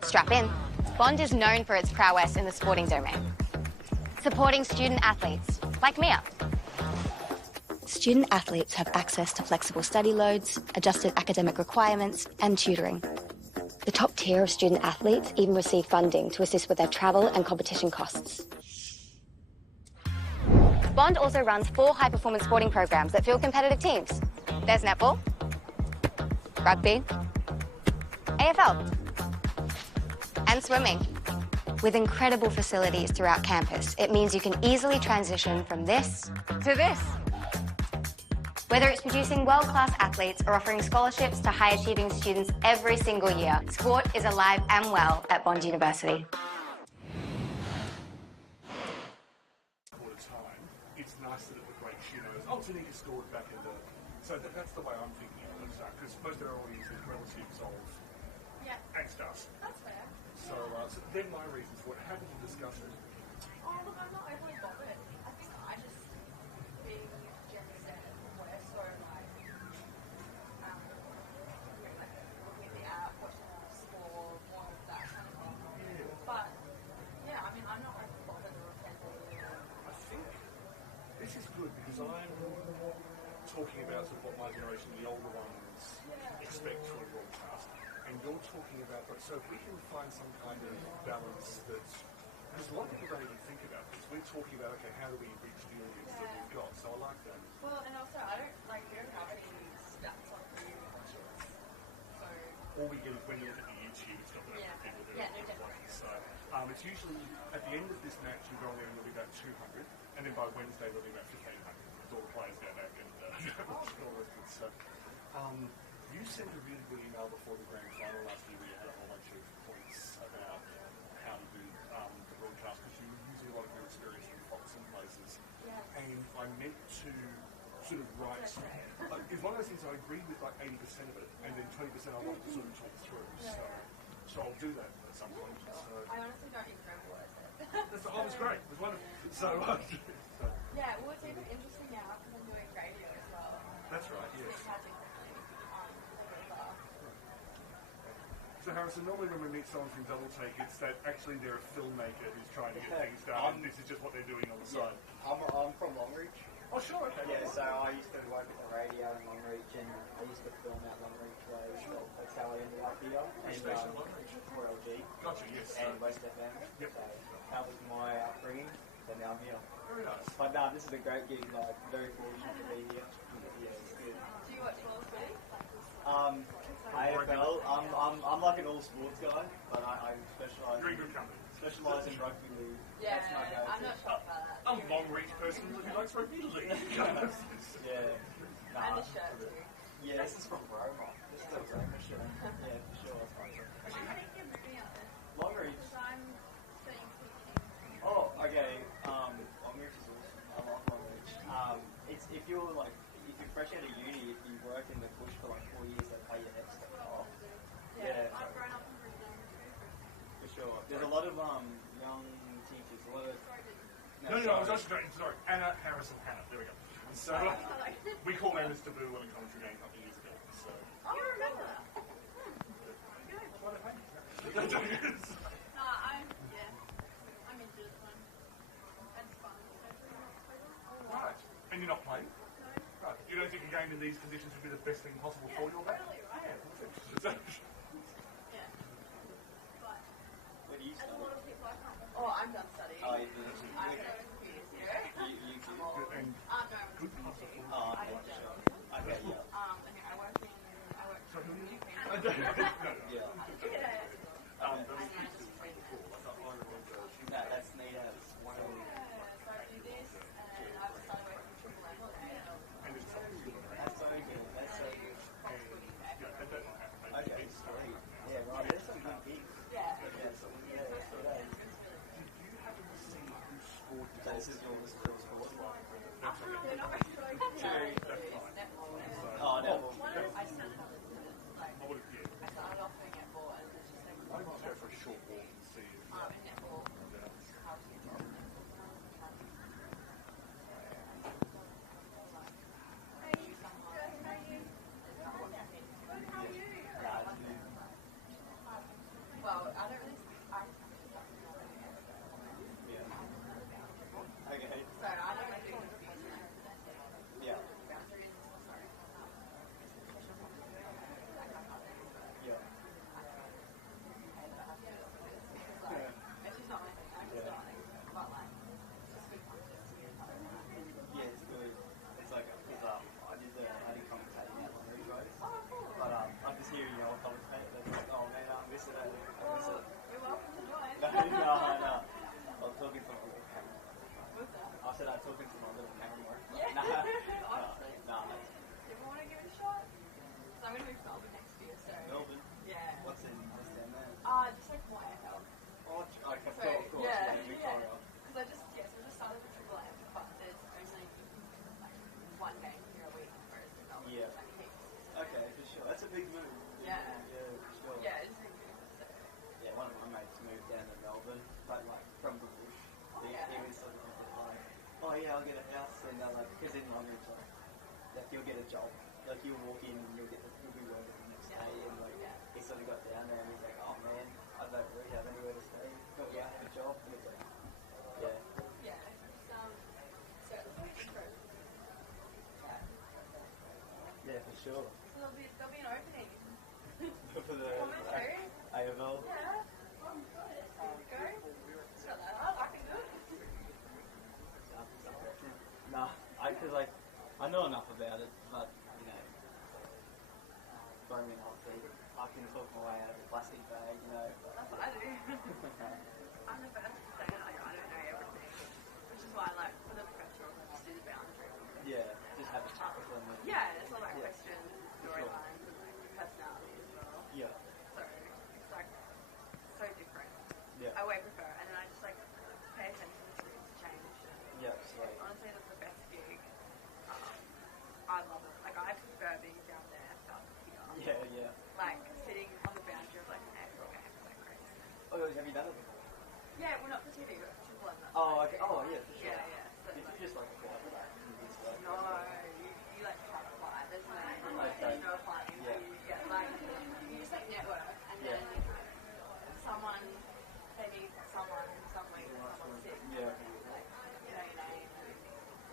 Strap in. Bond is known for its prowess in the sporting domain, supporting student athletes like Mia. Student athletes have access to flexible study loads, adjusted academic requirements, and tutoring. The top tier of student athletes even receive funding to assist with their travel and competition costs. Bond also runs 4 high-performance sporting programs that field competitive teams. There's netball, rugby, AFL, and swimming. With incredible facilities throughout campus, it means you can easily transition from this to this. Whether it's producing world-class athletes or offering scholarships to high-achieving students every single year, sport is alive and well at Bond University. It's nice that it breaks, you know. Oh, Tanika scored back in the... So that's the way I'm thinking of it, because most of our audience is relatives of angst us. That's fair. So then my reasons for it. Happy to discuss it. Oh, look, I'm not overly bothered. I think I just, being Jeremy said, we're so like, looking at the app, watching the score, all of that kind of thing. But, yeah, because I'm talking about sort of what my generation, the older ones, expect from a broadcast, and you're talking about, but so if we can find some kind of balance that, because a lot of people don't even think about this, we're talking about, okay, how do we reach the audience that we've got, so I like that. Well, and also, we don't have any stats on who watches. So, All we get is when you look at the YouTube, it's not going to people who Yeah, are no, definitely. playing. So it's usually, at the end of this match, you go on there and there'll be about 200, and then by Wednesday there'll be about 1,500. It's all the players go back and watch all the good stuff. You sent a really good email before the grand final last year where you had a whole bunch of points about how to do the broadcast, because you were using a lot of your experience from Fox and places. Yeah. And I meant to sort of write, it's one of those things I agree with like 80% of it, and then 20% I want to sort of talk through. So I'll do that at some point. So I honestly don't even remember what I said. it was great. It was wonderful. So Yeah, well, it's even interesting now because I'm doing radio as well. that's right. Yes. It's how differently things are. So Harrison, normally when we meet someone from Double Take, it's that actually they're a filmmaker who's trying to get things done. This is just what they're doing on the side. I'm from Longreach. Oh, sure. Okay. Yeah, so I used to work at the radio in Longreach, and I used to film out Longreach Way. So that's how I ended up here. And station, Longreach? 4LG. Gotcha. Yes. And West FM. Yep. So that was my upbringing. So now I'm here. Very nice. But this is a great gig. Like, very fortunate to be here. Yeah, it's good. Do you watch Wills Footy? AFL. I'm like an all sports guy, but I specialise. You're in good company. Specialise in rugby league. Yeah, That's my go-to. I'm not sure about that. I'm a long reach person who likes rugby league. Yeah. And the shirt too. Yeah, this is from Roma. This is a Roma shirt. Yeah, for sure. I think you're moving out there. Longreach. Because I'm studying teaching. Oh, okay. Longreach is awesome. I love Longreach. It's if you're fresh out of uni, if you work in the bush for like 4 years, they pay your head stuff off. Yeah. I've grown up in Brisbane. For sure. There's a lot of young teachers. A lot of. No, I was actually sorry. Anna Harrison Hannah. There we go. So we called Anna's taboo on a commentary game a couple of years ago. So. Oh, I remember that. I'm into this one. That's fun. Right. And you're not playing? No. Right. You don't think a game in these conditions would be the best thing possible for your back? Totally right. Yeah. But What do you as a study? lot of people I can't. Oh, I'm done studying. Oh, you do. I'm going to be here. You I'm all. And No, I'm good just puzzle. teaching. Oh, I okay, just. sure. Okay, yeah. I work in So who are you? UK. No. Yeah. Yeah. But And we I used to just play before. Like I remember she No, that's neat as one of So I do this, and I've started working from Triple M. and it's something you learn. That's so good. That's so good. And yeah, that doesn't happen. Okay, sweet. Yeah, right. There's some good gigs. Yeah. Yeah, Do you happen to see who scored So this is your sport. That's okay. They're not very good. That's fine. Oh, no. I started off like I would have, yeah. I started off doing netball, and it's just like I might go for a short walk and see if and netball. How to do it. Well, I don't really. Okay. So I don't really do computer. Yeah. Boundaries. Sorry. Yeah. It's just not my thing. I just don't think. But like, it's just good fun to see each other. Yeah, it's good. It's like, because I did commentating at Longreach Way. Oh, cool. But I'm just hearing your commentate. That's like, oh man, I miss it. I miss it. You're welcome to join. No. I was talking to my little camera. What's that? I said I'm talking to my little camera. Yeah. Honestly. Nah. You want to give it a shot? So I'm going to move to Melbourne next year, so. Melbourne. Yeah. What's in down there? Just like QAFL. Oh, okay, So, of course. yeah. Victoria. Because I just started with Triple M, but there's only like one game here a week, whereas in Melbourne, Yeah. it's like heaps. Okay, for sure. That's a big move. Yeah. Yeah, for sure. Yeah, it's really good. So, Yeah, one of my mates moved down to Melbourne, but like from the bush. He was sort of like, oh yeah, I'll get a house, and like, because in Longreach, like you'll get a job. Like you'll walk in and you'll be working the next day, and like he sort of got down there and he's like, oh man, I don't really have anywhere to stay. But we have a job, and it's like, yeah. yeah, it's, so it's like intro. sure. There'll be an opening. For the Commentary? AFL. Yeah. Go. Shut that up. I can do it. Nah, because like I know enough about it, but you know, throw me in a hot seat. I can talk my way out of a plastic bag, you know. That's what I do. I'm the first to say like I don't know everything, which is why like for the professionals I just do the boundary. Yeah, just have a chat with them. Yeah, it's all like Yeah. questions, storylines, and like personality as well. Yeah, So it's like so different. yeah, I way prefer, and then I just like pay attention to things change. yeah, sweet. Honestly, that's the best gig. I love it. Like I prefer being down there than here. Yeah, yeah. Like sitting on the boundary of like an AFL game is like crazy. Oh, have you done it before? Yeah, well not for TV, but for blood. Oh, okay. Oh, yeah, for sure. Yeah, yeah. So If like, you just like a fly for that, it's like, no, you like can't apply. There's Okay. no applying. Yeah. You get like you just like network, and Yeah. then someone they need someone somewhere, someone's sick. Yeah. Like you know your name. And everything.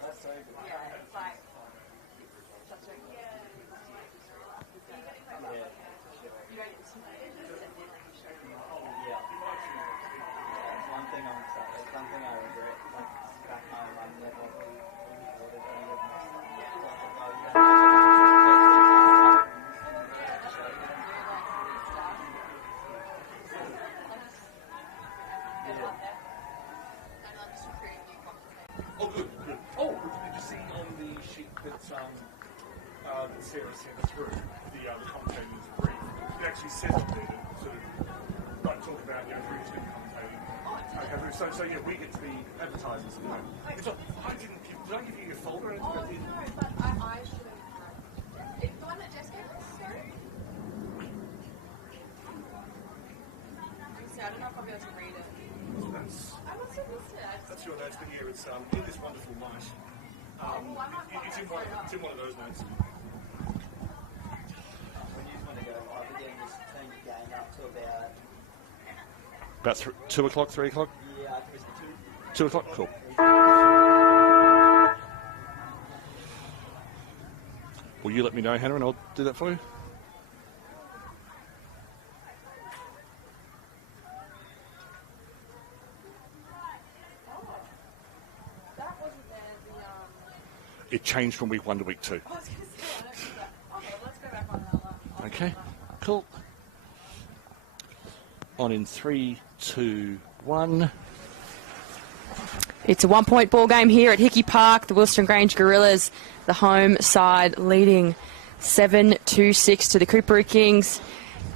That's so good. Yeah, it's like it's such a Yeah, for sure. you don't intimidate, you just send in like you show them. Yeah. That's one thing I'm sad. It's one thing I regret. Like back home, I never really thought of any of my stuff. Oh, good, good. Oh, did you see on the sheet that Sarah sent us through, the commentating brief, it actually says on there that sort of, like, talk about, you know, who's going to be commentating. Okay, so yeah, we get to be advertisers. You know. It's not, did I give you your folder? Oh, no, but I should have. It's the one that Jess gave us, sorry. I don't know if I'll be able to read it. I must have missed it. That's your notes, but here it's in this wonderful night. It's in one of those notes. When you just want to go live again, just turn your game up to about... About 2 o'clock, 3 o'clock? Yeah, I think it's 2 2. o'clock? Cool. Will you let me know, Hannah, and I'll do that for you? That wasn't there, It changed from week 1 to week 2. I was going to say, I don't see that. Okay, let's go back on that one. Okay, cool. On in 3, 2, 1. It's a 1-point ball game here at Hickey Park. The Wilston Grange Gorillas, the home side, leading 7-6 to the Coorparoo Kings.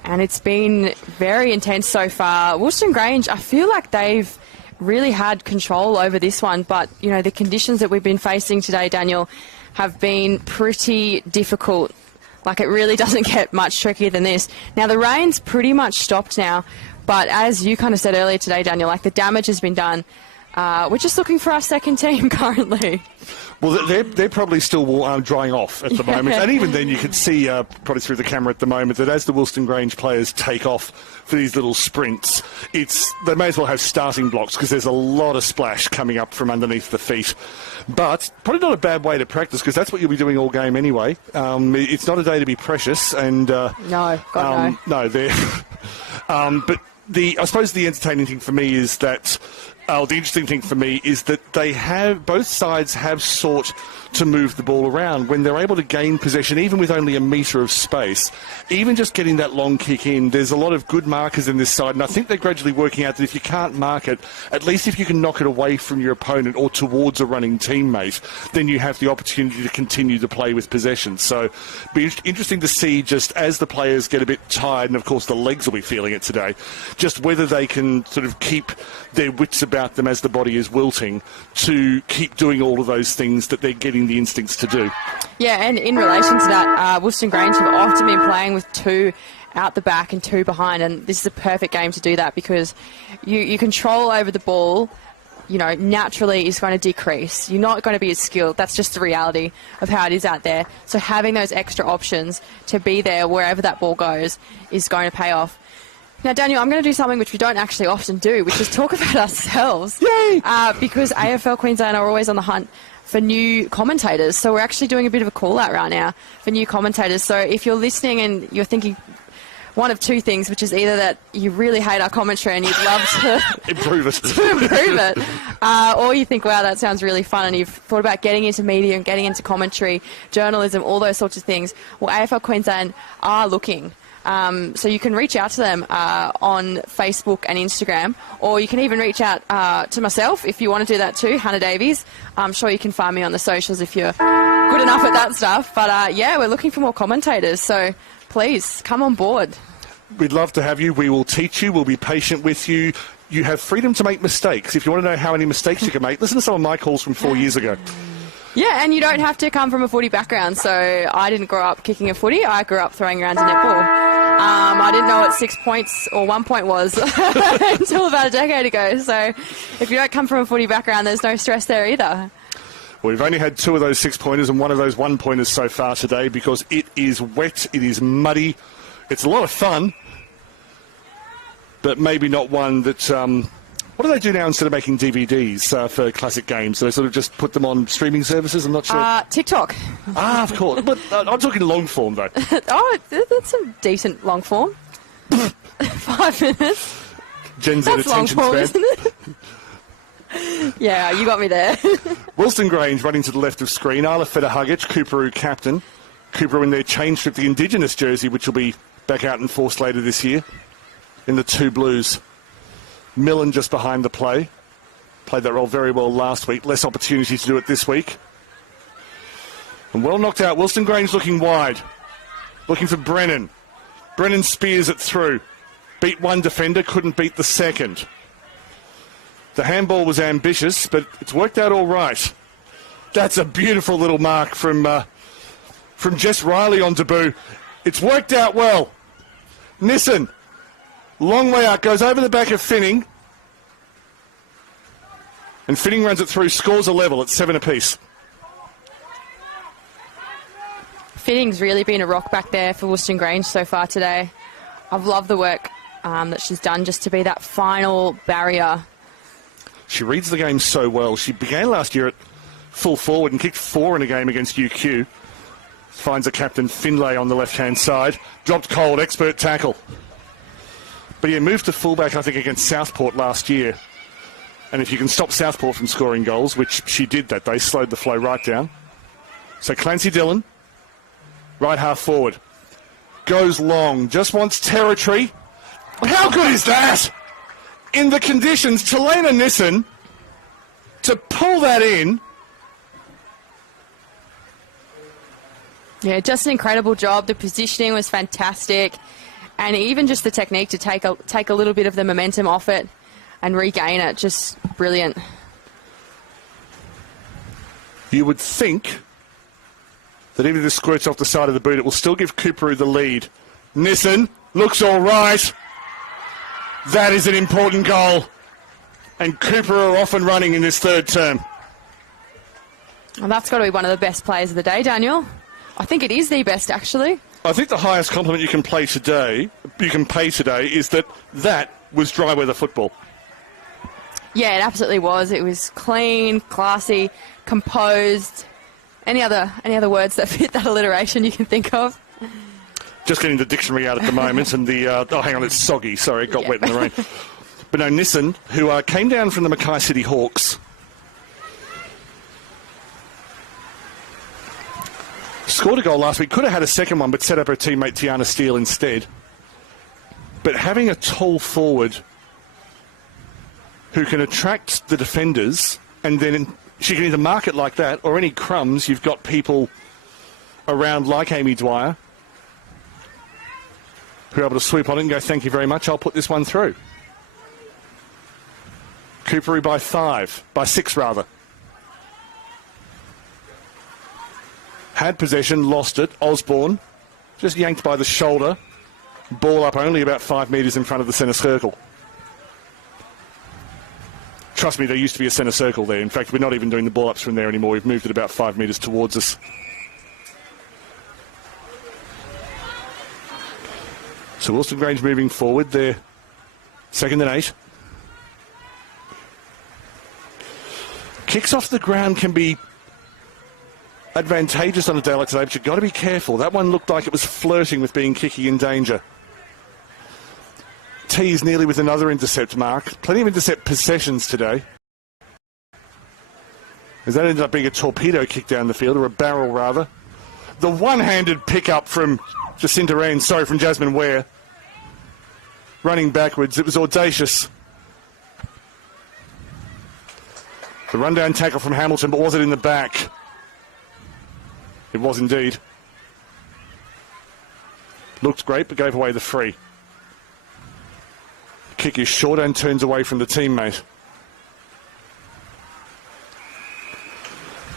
And it's been very intense so far. Wilston Grange, I feel like they've really had control over this one. But, you know, the conditions that we've been facing today, Daniel, have been pretty difficult. Like, it really doesn't get much trickier than this. Now, the rain's pretty much stopped now. But as you kind of said earlier today, Daniel, like, the damage has been done. We're just looking for our second team currently. Well, they're probably still drying off at the moment. And even then you could see, probably through the camera at the moment, that as the Wilston Grange players take off for these little sprints, they may as well have starting blocks because there's a lot of splash coming up from underneath the feet. But probably not a bad way to practice because that's what you'll be doing all game anyway. It's not a day to be precious. And No, God, no. No, they're... but I suppose the entertaining thing for me is that... the interesting thing for me is that both sides have sought to move the ball around when they're able to gain possession, even with only a metre of space. Even just getting that long kick in, there's a lot of good markers in this side, and I think they're gradually working out that if you can't mark it, at least if you can knock it away from your opponent or towards a running teammate, then you have the opportunity to continue to play with possession. So it'll be interesting to see, just as the players get a bit tired, and of course the legs will be feeling it today, just whether they can sort of keep their wits about them as the body is wilting to keep doing all of those things that they're getting the instincts to do. Yeah, and in relation to that, Wilston Grange have often been playing with 2 out the back and 2 behind, and this is a perfect game to do that because you control over the ball, you know, naturally is going to decrease. You're not going to be as skilled. That's just the reality of how it is out there. So having those extra options to be there wherever that ball goes is going to pay off. Now, Daniel, I'm going to do something which we don't actually often do, which is talk about ourselves. Yay! Because AFL Queensland are always on the hunt for new commentators. So we're actually doing a bit of a call out right now for new commentators. So if you're listening and you're thinking one of two things, which is either that you really hate our commentary and you'd love to improve it, or you think, wow, that sounds really fun, and you've thought about getting into media and getting into commentary, journalism, all those sorts of things. Well, AFL Queensland are looking. So you can reach out to them on Facebook and Instagram, or you can even reach out to myself if you want to do that too, Hannah Davies. I'm sure you can find me on the socials if you're good enough at that stuff. But yeah, we're looking for more commentators, so please come on board. We'd love to have you. We will teach you. We'll be patient with you. You have freedom to make mistakes. If you want to know how many mistakes you can make, listen to some of my calls from 4 years ago. Yeah, and you don't have to come from a footy background. So I didn't grow up kicking a footy. I grew up throwing around a netball. I didn't know what 6 points or 1 point was until about a decade ago. So if you don't come from a footy background, there's no stress there either. Well, we've only had 2 of those 6-pointers and 1 of those 1-pointers so far today because it is wet, it is muddy. It's a lot of fun, but maybe not one that... what do they do now instead of making DVDs for classic games? Do they sort of just put them on streaming services? I'm not sure. TikTok. Of course. But I'm talking long form, though. Oh, that's some decent long form. 5 minutes. Gen Z that's attention long form, span. isn't it? Yeah, you got me there. Wilston Grange running to the left of screen. Alafeta Huggich, Coorparoo captain. Coorparoo in their change strip, the Indigenous jersey, which will be back out in force later this year in the 2 blues. Millen just behind the play. Played that role very well last week. Less opportunity to do it this week. And well knocked out. Wilston Grange looking wide. Looking for Brennan. Brennan spears it through. Beat one defender, couldn't beat the second. The handball was ambitious, but it's worked out all right. That's a beautiful little mark from Jess Riley on debut. It's worked out well. Nissen, long way out, goes over the back of Finning. And Finning runs it through, scores a level at 7 apiece. Finning's really been a rock back there for Wilston Grange so far today. I've loved the work that she's done just to be that final barrier. She reads the game so well. She began last year at full forward and kicked 4 in a game against UQ. Finds a captain Finlay on the left-hand side. Dropped cold, expert tackle. But he moved to fullback, I think, against Southport last year. And if you can stop Southport from scoring goals, which she did that day, slowed the flow right down. So Clancy Dillon, right half forward. Goes long, just wants territory. How good is that? In the conditions, Talena Nissen to pull that in. Yeah, just an incredible job. The positioning was fantastic. And even just the technique to take a little bit of the momentum off it and regain it, just brilliant. You would think that even if this squirts off the side of the boot, it will still give Coorparoo the lead. Nissen looks all right. That is an important goal. And Coorparoo are off and running in this third term. Well, that's got to be one of the best plays of the day, Daniel. I think it is the best, actually. I think the highest compliment you can pay today is that was dry weather football. Yeah, it absolutely was. It was clean, classy, composed. Any other words that fit that alliteration you can think of? Just getting the dictionary out at the moment, and hang on, it's soggy. Sorry, it got wet in the rain. But no, Nissen, who came down from the Mackay City Hawks, scored a goal last week. Could have had a second one, but set up her teammate Tiana Steele instead. But having a tall forward who can attract the defenders, and then she can either mark it like that, or any crumbs, you've got people around like Amy Dwyer who are able to sweep on it and go, thank you very much, I'll put this one through. Coorparoo by 6 rather. Had possession, lost it. Osborne just yanked by the shoulder. Ball up only about 5 metres in front of the centre circle. Trust me, there used to be a centre circle there. In fact, we're not even doing the ball ups from there anymore. We've moved it about 5 metres towards us. So Wilston Grange moving forward. They're 2nd and 8. Kicks off the ground can be advantageous on a day like today, but you've got to be careful. That one looked like it was flirting with being kicky in danger. Tees nearly with another intercept mark. Plenty of intercept possessions today. As that ended up being a torpedo kick down the field, or a barrel rather. The one-handed pickup from Jacinta Wren, from Jasmine Ware. Running backwards, it was audacious. The rundown tackle from Hamilton, but was it in the back? It was indeed. Looked great, but gave away the free. Kick is short and turns away from the teammate.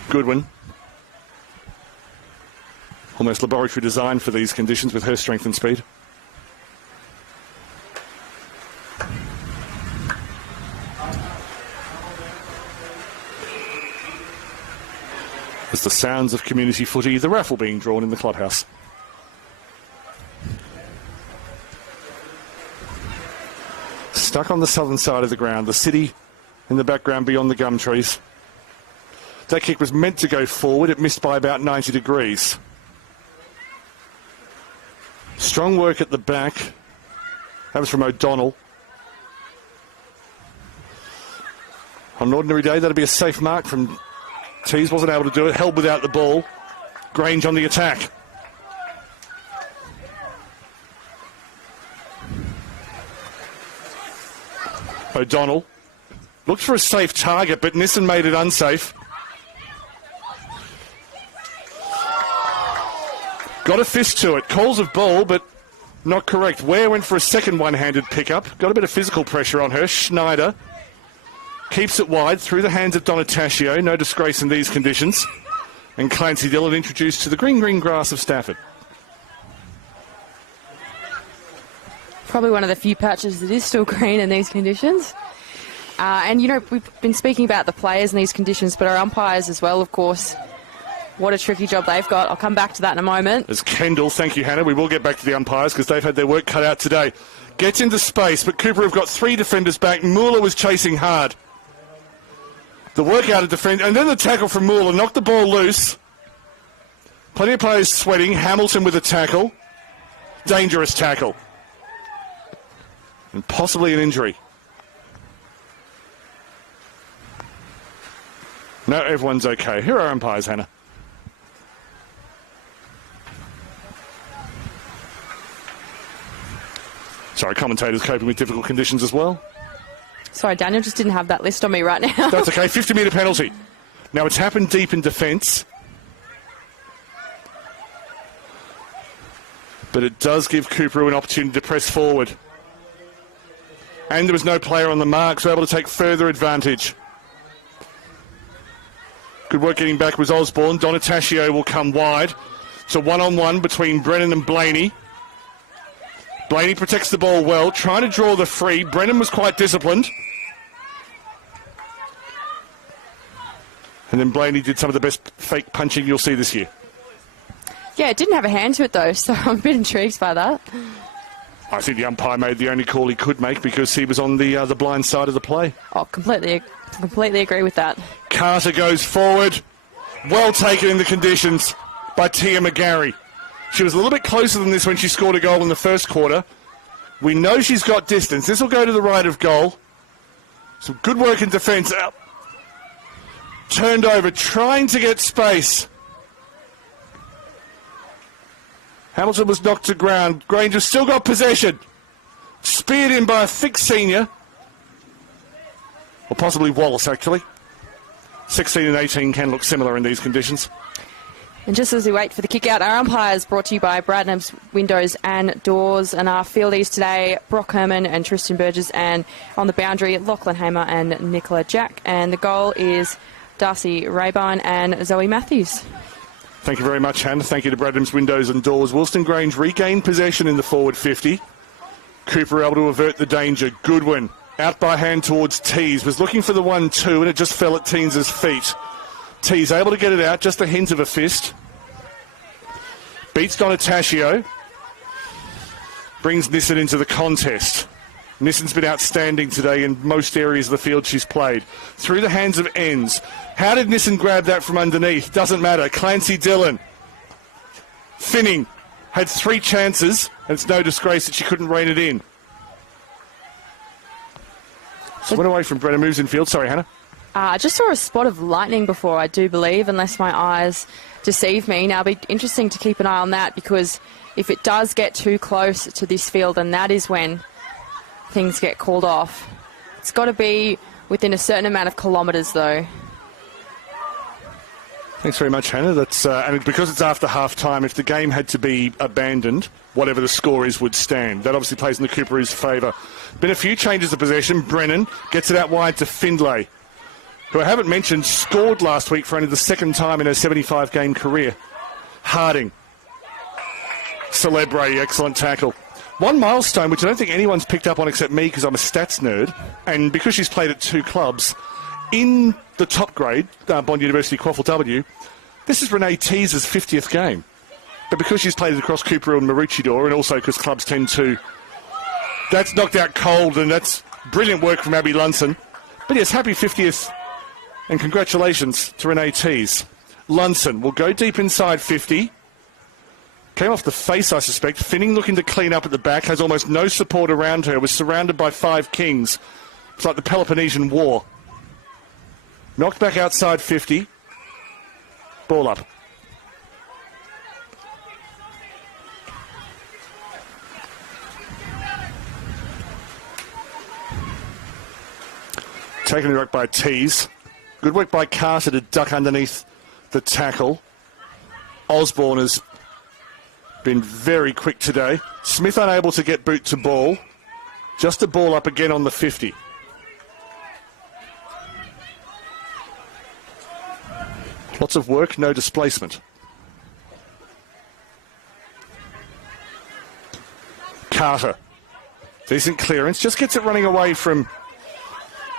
Goodwin. Almost laboratory design for these conditions with her strength and speed. As the sounds of community footy, the raffle being drawn in the clubhouse. Stuck on the southern side of the ground, the city in the background beyond the gum trees. That kick was meant to go forward, it missed by about 90 degrees. Strong work at the back. That was from O'Donnell. On an ordinary day, that'd be a safe mark from Tees. Wasn't able to do it, held without the ball. Grange on the attack. O'Donnell looked for a safe target, but Nissen made it unsafe. Got a fist to it. Calls of ball, but not correct. Ware went for a second one-handed pickup. Got a bit of physical pressure on her. Schneider keeps it wide through the hands of Donataccio. No disgrace in these conditions. And Clancy Dillon introduced to the green grass of Stafford. Probably one of the few patches that is still green in these conditions. And, you know, we've been speaking about the players in these conditions, but our umpires as well, of course. What a tricky job they've got. I'll come back to that in a moment. As Kendall, thank you, Hannah. We will get back to the umpires because they've had their work cut out today. Gets into space, but Coorparoo have got three defenders back. Moolah was chasing hard. The work out of defence, and then the tackle from Moolah knocked the ball loose. Plenty of players sweating. Hamilton with a tackle. Dangerous tackle. And possibly an injury. No, everyone's okay. Here are umpires, Hannah. Sorry, commentators coping with difficult conditions as well. Sorry, Daniel, just didn't have that list on me right now. That's okay, 50-metre penalty. Now, it's happened deep in defence. But it does give Coorparoo an opportunity to press forward. And there was no player on the mark, so able to take further advantage. Good work getting back was Osborne. Donataccio will come wide. So one-on-one between Brennan and Blaney. Blaney protects the ball well, trying to draw the free. Brennan was quite disciplined. And then Blaney did some of the best fake punching you'll see this year. Yeah, it didn't have a hand to it, though, so I'm a bit intrigued by that. I think the umpire made the only call he could make because he was on the blind side of the play. Oh, completely agree with that. Carter goes forward. Well taken in the conditions by Tia McGarry. She was a little bit closer than this when she scored a goal in the first quarter. We know she's got distance. This will go to the right of goal. Some good work in defence. Turned over, trying to get space. Hamilton was knocked to ground. Grange has still got possession. Speared in by a thick senior. Or possibly Wallace, actually. 16 and 18 can look similar in these conditions. And just as we wait for the kick out, our umpires brought to you by Bradnam's Windows and Doors. And our fieldies today, Brock Herman and Tristan Burgess. And on the boundary, Lachlan Hamer and Nicola Jack. And the goal is Darcy Raybine and Zoe Matthews. Thank you very much, Hannah. Thank you to Bradham's Windows and Doors. Wilston Grange regained possession in the forward 50. Cooper able to avert the danger. Goodwin out by hand towards Tees. Was looking for the 1-2 and it just fell at Teens' feet. Tees able to get it out. Just a hint of a fist. Beats Donataccio. Brings Nissen into the contest. Nissen's been outstanding today in most areas of the field she's played. Through the hands of Enns. How did Nissen grab that from underneath? Doesn't matter. Clancy Dillon. Finning had 3 chances, and it's no disgrace that she couldn't rein it in. So went away from Brenner, moves in field. Sorry, Hannah. I just saw a spot of lightning before, I do believe, unless my eyes deceive me. Now, it'll be interesting to keep an eye on that, because if it does get too close to this field, then that is when things get called off. It's got to be within a certain amount of kilometres, though. Thanks very much, Hannah. That's and because it's after half-time, if the game had to be abandoned, whatever the score is would stand. That obviously plays in the Coorparoo's favour. Been a few changes of possession. Brennan gets it out wide to Findlay, who I haven't mentioned scored last week for only the 2nd time in her 75-game career. Harding. Celebre, excellent tackle. One milestone, which I don't think anyone's picked up on except me because I'm a stats nerd, and because she's played at 2 clubs, in the top grade, Bond University QAFLW, this is Renee Tease's 50th game. But because she's played it across Coorparoo and Maroochydore, and also because clubs tend to... That's knocked out cold, and that's brilliant work from Abby Lunson. But yes, happy 50th, and congratulations to Renee Tease. Lunson will go deep inside 50. Came off the face, I suspect. Finning looking to clean up at the back, has almost no support around her, was surrounded by 5 kings. It's like the Peloponnesian War. Knocked back outside 50. Ball up. Taken it back by Tease. Good work by Carter to duck underneath the tackle. Osborne has been very quick today. Smith unable to get boot to ball. Just a ball up again on the 50. Lots of work, no displacement. Carter. Decent clearance. Just gets it running away from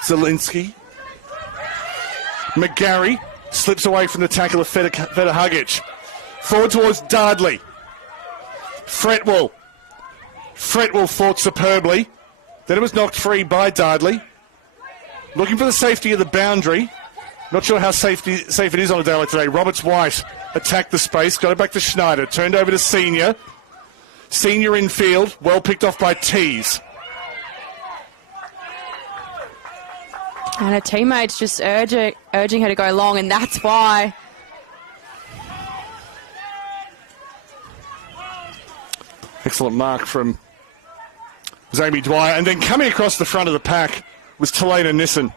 Zielinski. McGarry slips away from the tackle of Feta Hugic. Forward towards Dardley. Fretwell. Fretwell fought superbly. Then it was knocked free by Dardley. Looking for the safety of the boundary. Not sure how safe it is on a day like today. Roberts White attacked the space. Got it back to Schneider. Turned over to Senior. Senior in field. Well picked off by Tease. And her teammates just urging her to go long, and that's why. Excellent mark from Amy Dwyer. And then coming across the front of the pack was Talena Nissen.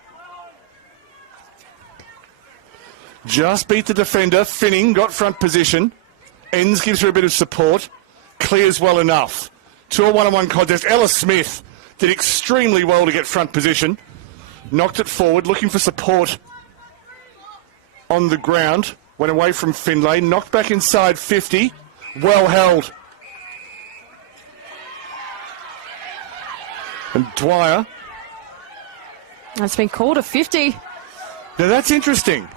Just beat the defender. Finning got front position. Enns gives her a bit of support. Clears well enough. To a one-on-one contest. Ella Smith did extremely well to get front position. Knocked it forward, looking for support on the ground. Went away from Findlay. Knocked back inside 50. Well held. And Dwyer. It's been called a 50. Now that's interesting.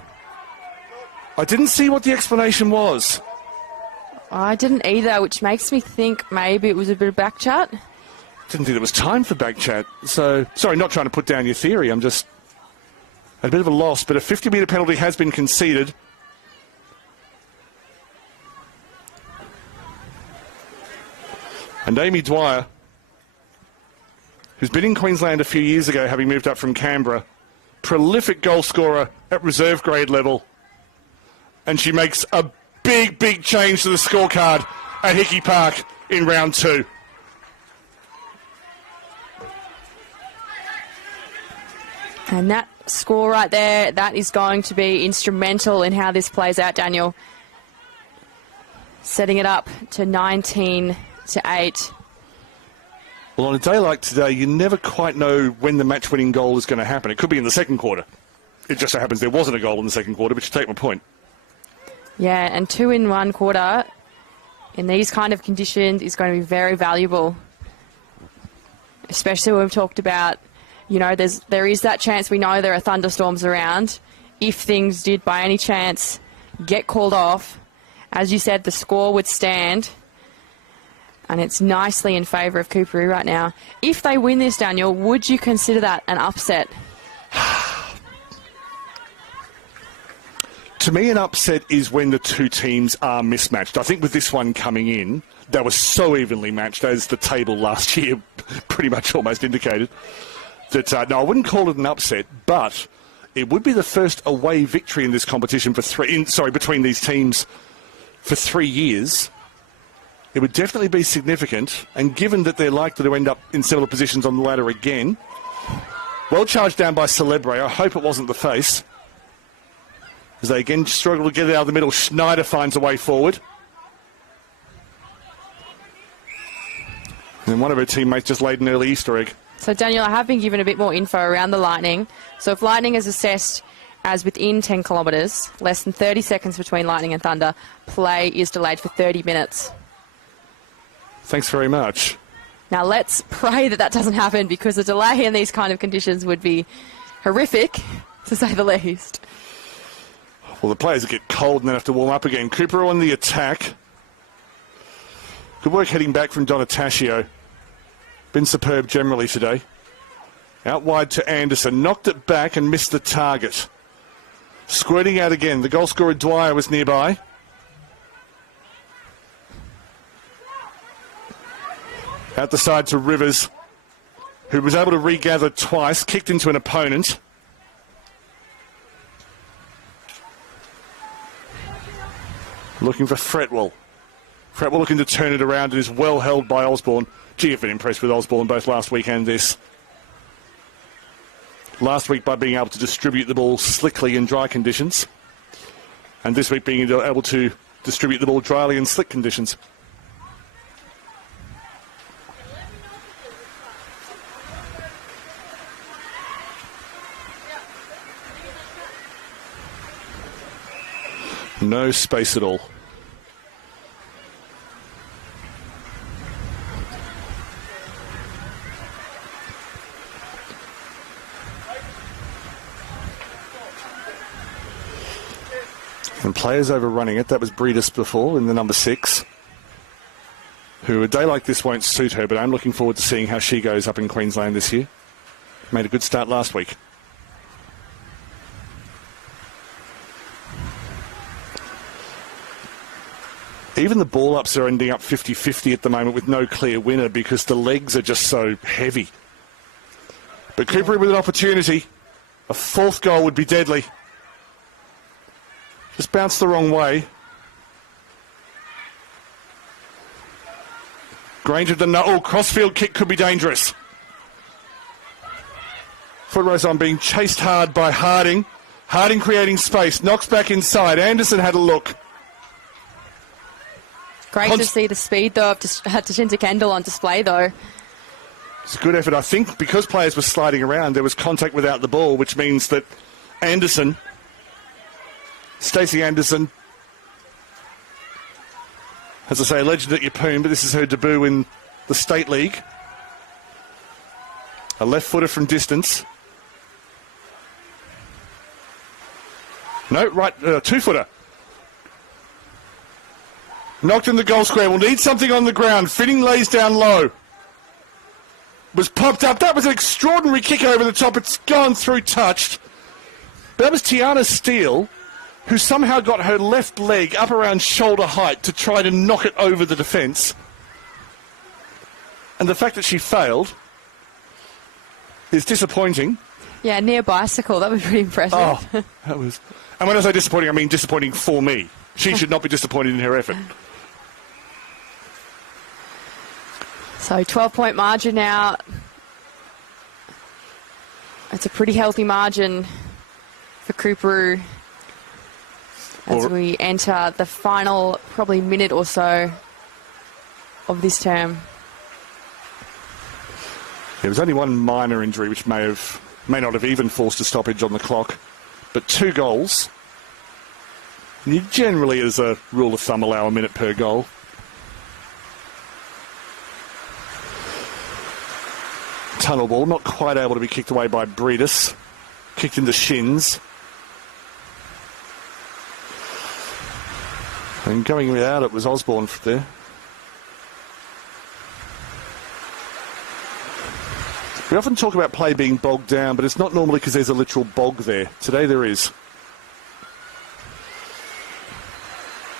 I didn't see what the explanation was. I didn't either, which makes me think maybe it was a bit of back chat. Didn't think there was time for back chat. So, sorry, not trying to put down your theory. I'm just at a bit of a loss. But a 50-metre penalty has been conceded. And Amy Dwyer, who's been in Queensland a few years ago, having moved up from Canberra, prolific goal scorer at reserve grade level. And she makes a big, big change to the scorecard at Hickey Park in round 2. And that score right there, that is going to be instrumental in how this plays out, Daniel. Setting it up to 19-8. Well, on a day like today, you never quite know when the match-winning goal is going to happen. It could be in the second quarter. It just so happens there wasn't a goal in the second quarter, but you take my point. Yeah, and 2 in 1 quarter in these kind of conditions is going to be very valuable. Especially when we've talked about, you know, there is that chance. We know there are thunderstorms around. If things did by any chance get called off, as you said, the score would stand. And it's nicely in favour of Coorparoo right now. If they win this, Daniel, would you consider that an upset? To me, an upset is when the two teams are mismatched. I think with this one coming in, they were so evenly matched, as the table last year pretty much almost indicated, that, no, I wouldn't call it an upset, but it would be the first away victory in this competition between these teams for 3 years. It would definitely be significant, and given that they're likely to end up in similar positions on the ladder again, well charged down by Celebre. I hope it wasn't the face. As they again struggle to get it out of the middle, Schneider finds a way forward. And one of her teammates just laid an early Easter egg. So, Daniel, I have been given a bit more info around the Lightning. So if Lightning is assessed as within 10 kilometres, less than 30 seconds between Lightning and Thunder, play is delayed for 30 minutes. Thanks very much. Now, let's pray that that doesn't happen, because a delay in these kind of conditions would be horrific, to say the least. Well, the players get cold and then have to warm up again. Coorparoo on the attack. Good work heading back from Donataccio. Been superb generally today. Out wide to Anderson. Knocked it back and missed the target. Squirting out again. The goal scorer Dwyer was nearby. Out the side to Rivers, who was able to regather twice. Kicked into an opponent. Looking for Fretwell. Fretwell looking to turn it around and is well held by Osborne. Gee, I've been impressed with Osborne both last week and this. Last week by being able to distribute the ball slickly in dry conditions. And this week being able to distribute the ball dryly in slick conditions. No space at all. And players overrunning it. That was Breedis before in the number 6, who a day like this won't suit her, but I'm looking forward to seeing how she goes up in Queensland this year. Made a good start last week. Even the ball-ups are ending up 50-50 at the moment with no clear winner because the legs are just so heavy. But Coorparoo with an opportunity. A fourth goal would be deadly. Just bounced the wrong way. Grange of the crossfield kick could be dangerous. Foot race on, being chased hard by Harding. Harding creating space, knocks back inside. Anderson had a look. Great to see the speed, though, of Jacinta Kendall on display, though. It's a good effort. I think because players were sliding around, there was contact without the ball, which means that Anderson, Stacey Anderson, as I say, a legend at Yeppoon, but this is her debut in the State League. A left footer from distance. No, right, two-footer. Knocked in the goal square. We'll need something on the ground. Fitting lays down low. Was popped up. That was an extraordinary kick over the top. It's gone through touched. That was Tiana Steele, who somehow got her left leg up around shoulder height to try to knock it over the defence. And the fact that she failed is disappointing. Yeah, near bicycle. That was pretty impressive. Oh, that was... And when I say disappointing, I mean disappointing for me. She should not be disappointed in her effort. So 12-point margin now. It's a pretty healthy margin for Coorparoo as we enter the final probably minute or so of this term. There was only one minor injury which may not have even forced a stoppage on the clock, but 2 goals. You generally, as a rule of thumb, allow a minute per goal. Tunnel ball, not quite able to be kicked away by Breedis. Kicked into shins. And going without it was Osborne there. We often talk about play being bogged down, but it's not normally because there's a literal bog there. Today there is.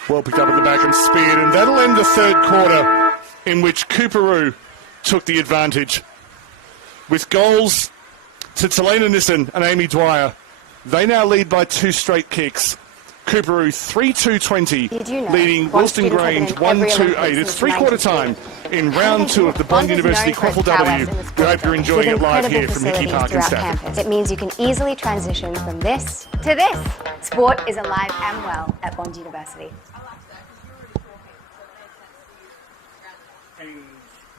Well picked up at the back and speared, and that'll end the third quarter in which Coorparoo took the advantage. With goals to Talena Nissen and Amy Dwyer, they now lead by 2 straight kicks. Coorparoo 3-2-20, leading Wilston Grange 1-2-8. It's three-quarter time in round 2 of the Bond University QAFLW. We hope you're enjoying it live here from Hickey Park in Stafford. It means you can easily transition from this to this. Sport is alive and well at Bond University. And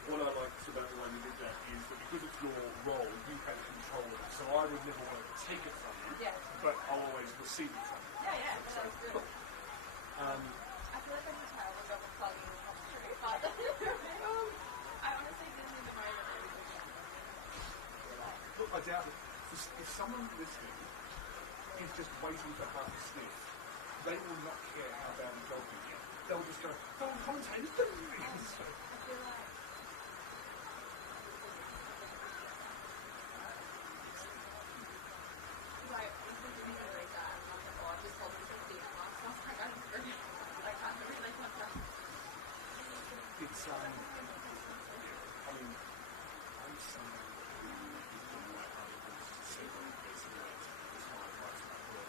what I like about the way you did that is that because it's your role, you have control of it. So I would never want to take it from you, but I'll always receive it from you. That's good. I feel like I'm just terrible at plugging the commentary, but I honestly didn't in the moment. Look, I doubt it. If someone listening is just waiting for half a sniff, they will not care how bad the dog is. They'll just go, oh, commentators, don't do this. It's, I mean, I'm someone who is the right articles to say what it basically is. It's my advice about work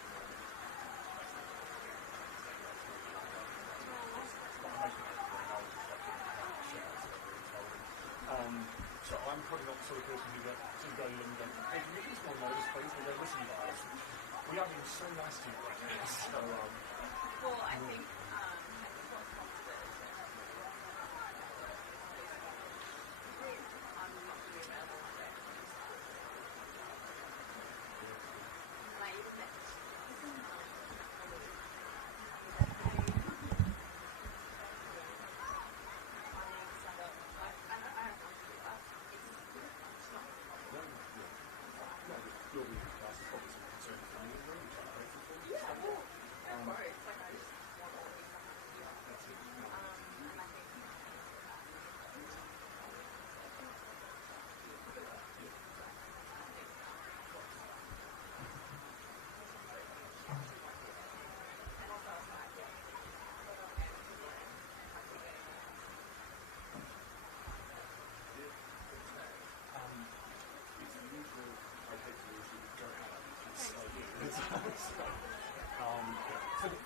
so I'm probably not the sort of person who go to them and go, hey, can you give us more notice, please? And go, listen, you guys, we are being so nice to you right now. So, well, I think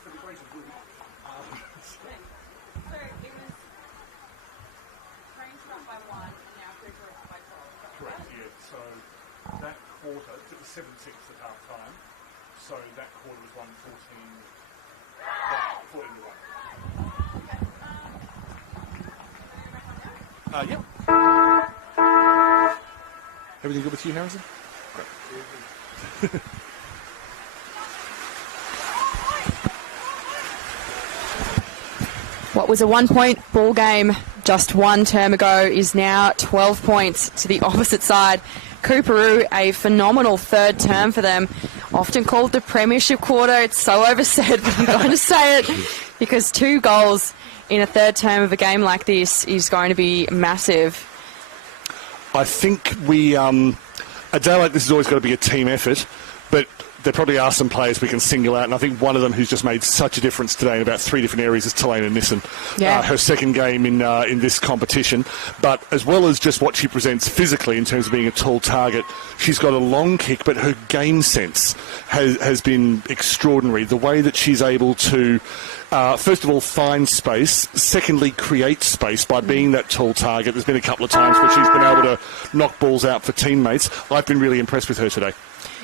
for the greater good. So it was Grange up by 1 and now Coorparoo up by 12. Correct, yeah. So that quarter, it was 7-6 at half time. So that quarter was 14 to 1. Yep. Everything good with you, Harrison? Great. What was a 1-point ball game just one term ago is now 12 points to the opposite side. Coorparoo, a phenomenal third term for them, often called the premiership quarter. It's so oversaid, but I'm going to say it because 2 goals in a third term of a game like this is going to be massive. I think a day like this has always got to be a team effort, but there probably are some players we can single out, and I think one of them who's just made such a difference today in about 3 different areas is Talena Nissen. Yeah. Her second game in this competition, but as well as just what she presents physically in terms of being a tall target, she's got a long kick, but her game sense has been extraordinary. The way that she's able to, first of all, find space, secondly, create space by being that tall target. There's been a couple of times where she's been able to knock balls out for teammates. I've been really impressed with her today.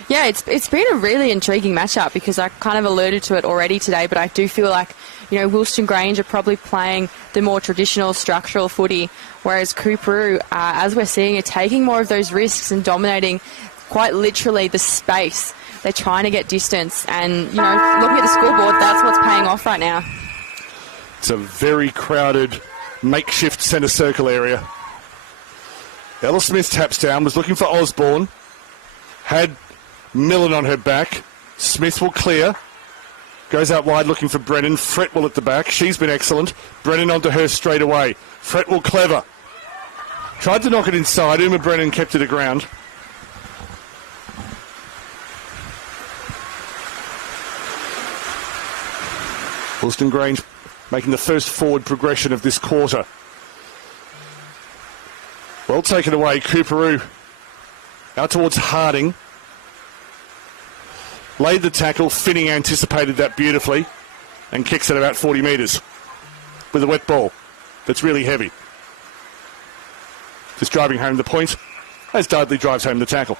Yeah, it's been a really intriguing matchup because I kind of alluded to it already today, but I do feel like, you know, Wilston Grange are probably playing the more traditional structural footy, whereas Coorparoo, as we're seeing, are taking more of those risks and dominating quite literally the space. They're trying to get distance, and, you know, looking at the scoreboard, that's what's paying off right now. It's a very crowded makeshift centre circle area. Ella Smith taps down, was looking for Osborne, had Millen on her back. Smith will clear. Goes out wide looking for Brennan. Fretwell at the back. She's been excellent. Brennan onto her straight away. Fretwell clever. Tried to knock it inside. Uma Brennan kept it aground. Wilston Grange making the first forward progression of this quarter. Well taken away. Coorparoo out towards Harding. Laid the tackle. Finning anticipated that beautifully and kicks it about 40 metres with a wet ball that's really heavy. Just driving home the point as Dudley drives home the tackle.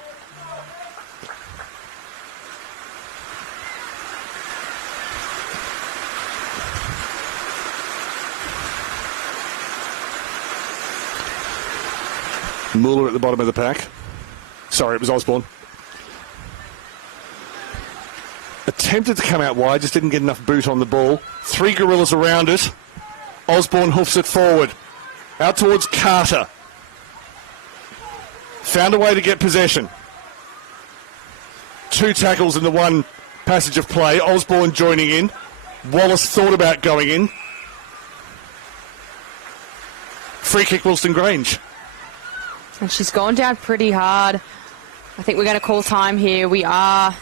Muller at the bottom of the pack. Sorry, it was Osborne. Attempted to come out wide, just didn't get enough boot on the ball. 3 gorillas around it. Osborne hoofs it forward. Out towards Carter. Found a way to get possession. 2 tackles in the one passage of play. Osborne joining in. Wallace thought about going in. Free kick, Wilston Grange. And she's gone down pretty hard. I think we're going to call time here. We are.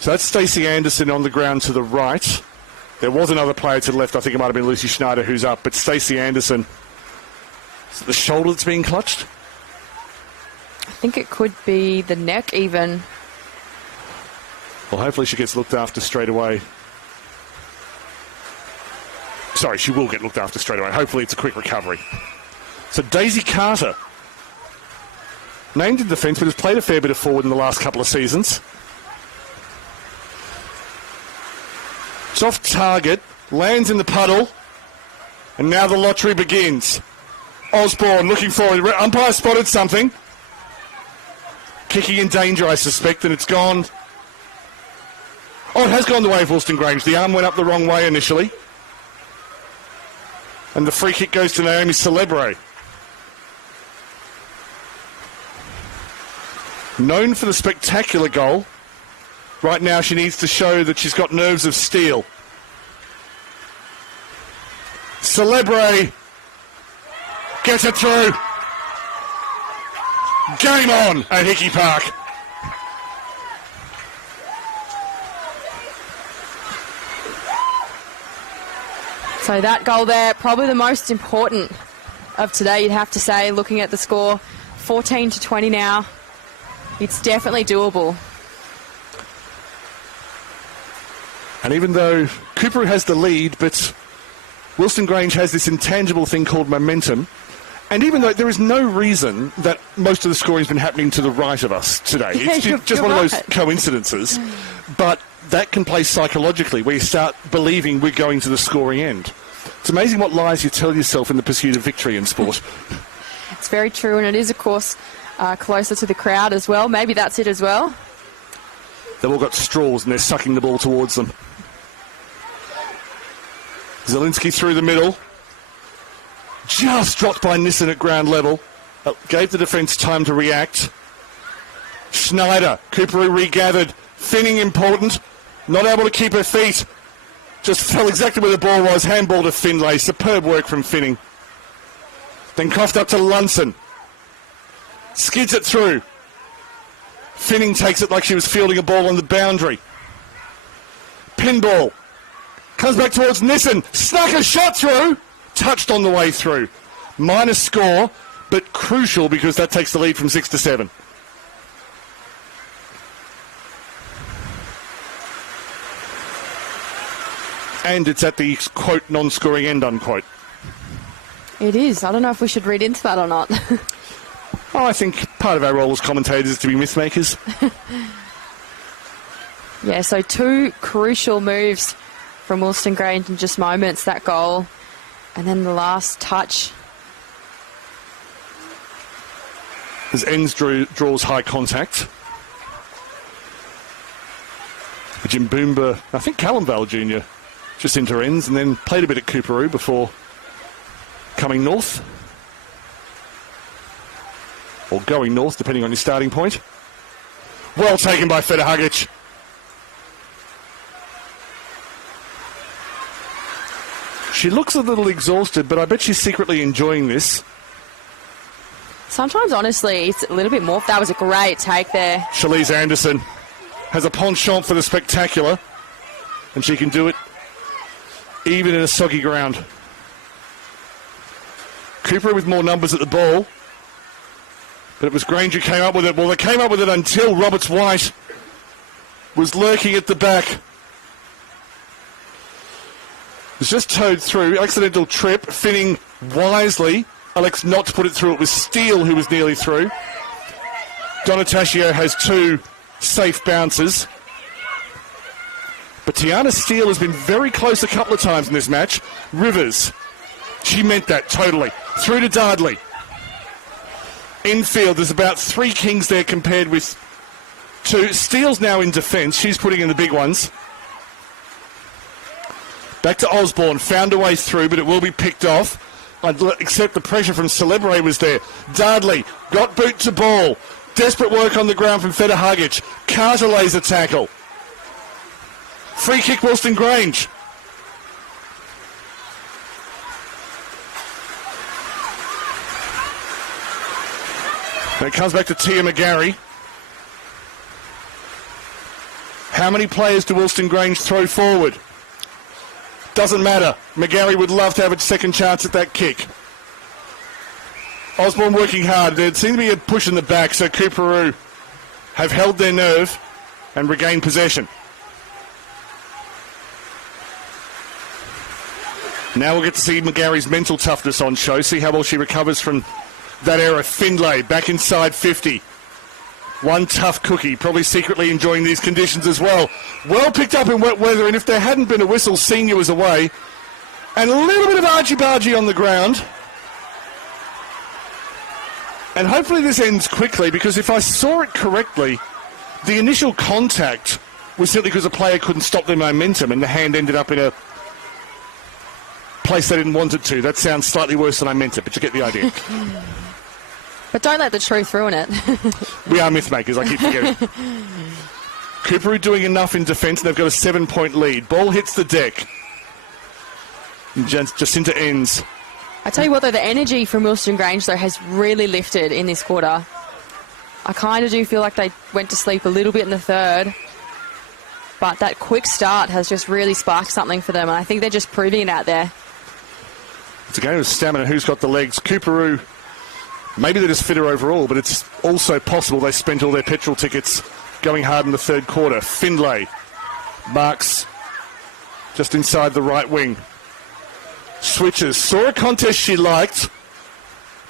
So that's Stacey Anderson on the ground to the right. There was another player to the left. I think it might have been Lucy Schneider who's up. But Stacey Anderson. Is it the shoulder that's being clutched? I think it could be the neck even. Well, hopefully she gets looked after straight away. Sorry, she will get looked after straight away. Hopefully it's a quick recovery. So Daisy Carter, named in defence, but has played a fair bit of forward in the last couple of seasons. Soft target, lands in the puddle, and now the lottery begins. Osborne looking forward. Umpire spotted something. Kicking in danger, I suspect, and it's gone. Oh, it has gone the way of Wilston Grange. The arm went up the wrong way initially. And the free kick goes to Naomi Celebre. Known for the spectacular goal. Right now she needs to show that she's got nerves of steel. Celebre gets it through. Game on at Hickey Park. So that goal there, probably the most important of today, you'd have to say, looking at the score. 14-20 now. It's definitely doable. And even though Coorparoo has the lead, but Wilston Grange has this intangible thing called momentum. And even though there is no reason that most of the scoring has been happening to the right of us today. It's just one of those coincidences. But that can play psychologically, where you start believing we're going to the scoring end. It's amazing what lies you tell yourself in the pursuit of victory in sport. It's very true, and it is, of course, closer to the crowd as well. Maybe that's it as well. They've all got straws and they're sucking the ball towards them. Zielinski through the middle. Just dropped by Nissen at ground level. Gave the defence time to react. Schneider, Coorparoo regathered. Finning important. Not able to keep her feet. Just fell exactly where the ball was. Handball to Finlay. Superb work from Finning. Then coughed up to Lunson. Skids it through. Finning takes it like she was fielding a ball on the boundary. Pinball. Comes back towards Nissen. Snuck a shot through. Touched on the way through. Minus score, but crucial because that takes the lead from 6-7. And it's at the, quote, non-scoring end, unquote. It is. I don't know if we should read into that or not. Oh, I think part of our role as commentators is to be mythmakers. Yeah, so 2 crucial moves from Wilston Grange in just moments, that goal. And then the last touch. As Enns draws high contact. Jim Boomba, I think Callum Vale Jr. just into Enns and then played a bit at Coorparoo before coming north. Or going north, depending on your starting point. Well taken by Feta Hugic. She looks a little exhausted, but I bet she's secretly enjoying this. Sometimes, honestly, it's a little bit more. That was a great take there. Shalise Anderson has a penchant for the spectacular, and she can do it even in a soggy ground. Cooper with more numbers at the ball, but it was Grange who came up with it. Well, they came up with it until Roberts White was lurking at the back. It was just towed through. Accidental trip. Finning wisely elects not to put it through. It was Steele who was nearly through. Donataccio has 2 safe bounces. But Tiana Steele has been very close a couple of times in this match. Rivers, she meant that totally. Through to Dardley. Infield, there's about 3 Kings there compared with 2. Steele's now in defence. She's putting in the big ones. Back to Osborne. Found a way through, but it will be picked off. Except the pressure from Celebre was there. Dardley got boot to ball. Desperate work on the ground from Feta Hugic. Carter lays a tackle. Free kick, Wilston Grange. And it comes back to Tia McGarry. How many players do Wilston Grange throw forward? Doesn't matter. McGarry would love to have a second chance at that kick. Osborne working hard. There seemed to be a push in the back, so Coorparoo have held their nerve and regained possession. Now we'll get to see McGarry's mental toughness on show, see how well she recovers from that error. Findlay back inside 50. One tough cookie, probably secretly enjoying these conditions as well. Well picked up in wet weather, and if there hadn't been a whistle, Senior was away. And a little bit of argy-bargy on the ground. And hopefully this ends quickly, because if I saw it correctly, the initial contact was simply because a player couldn't stop their momentum, and the hand ended up in a place they didn't want it to. That sounds slightly worse than I meant it, but you get the idea. But don't let the truth ruin it. We are myth makers, I keep forgetting. Coorparoo doing enough in defence, and they've got a 7-point lead. Ball hits the deck. And Jacinta ends. I tell you what, though, the energy from Wilston Grange, though, has really lifted in this quarter. I kind of do feel like they went to sleep a little bit in the third. But that quick start has just really sparked something for them, and I think they're just proving it out there. It's a game of stamina. Who's got the legs? Coorparoo. Maybe they're just fitter overall, but it's also possible they spent all their petrol tickets going hard in the third quarter. Findlay marks just inside the right wing. Switches. Saw a contest she liked.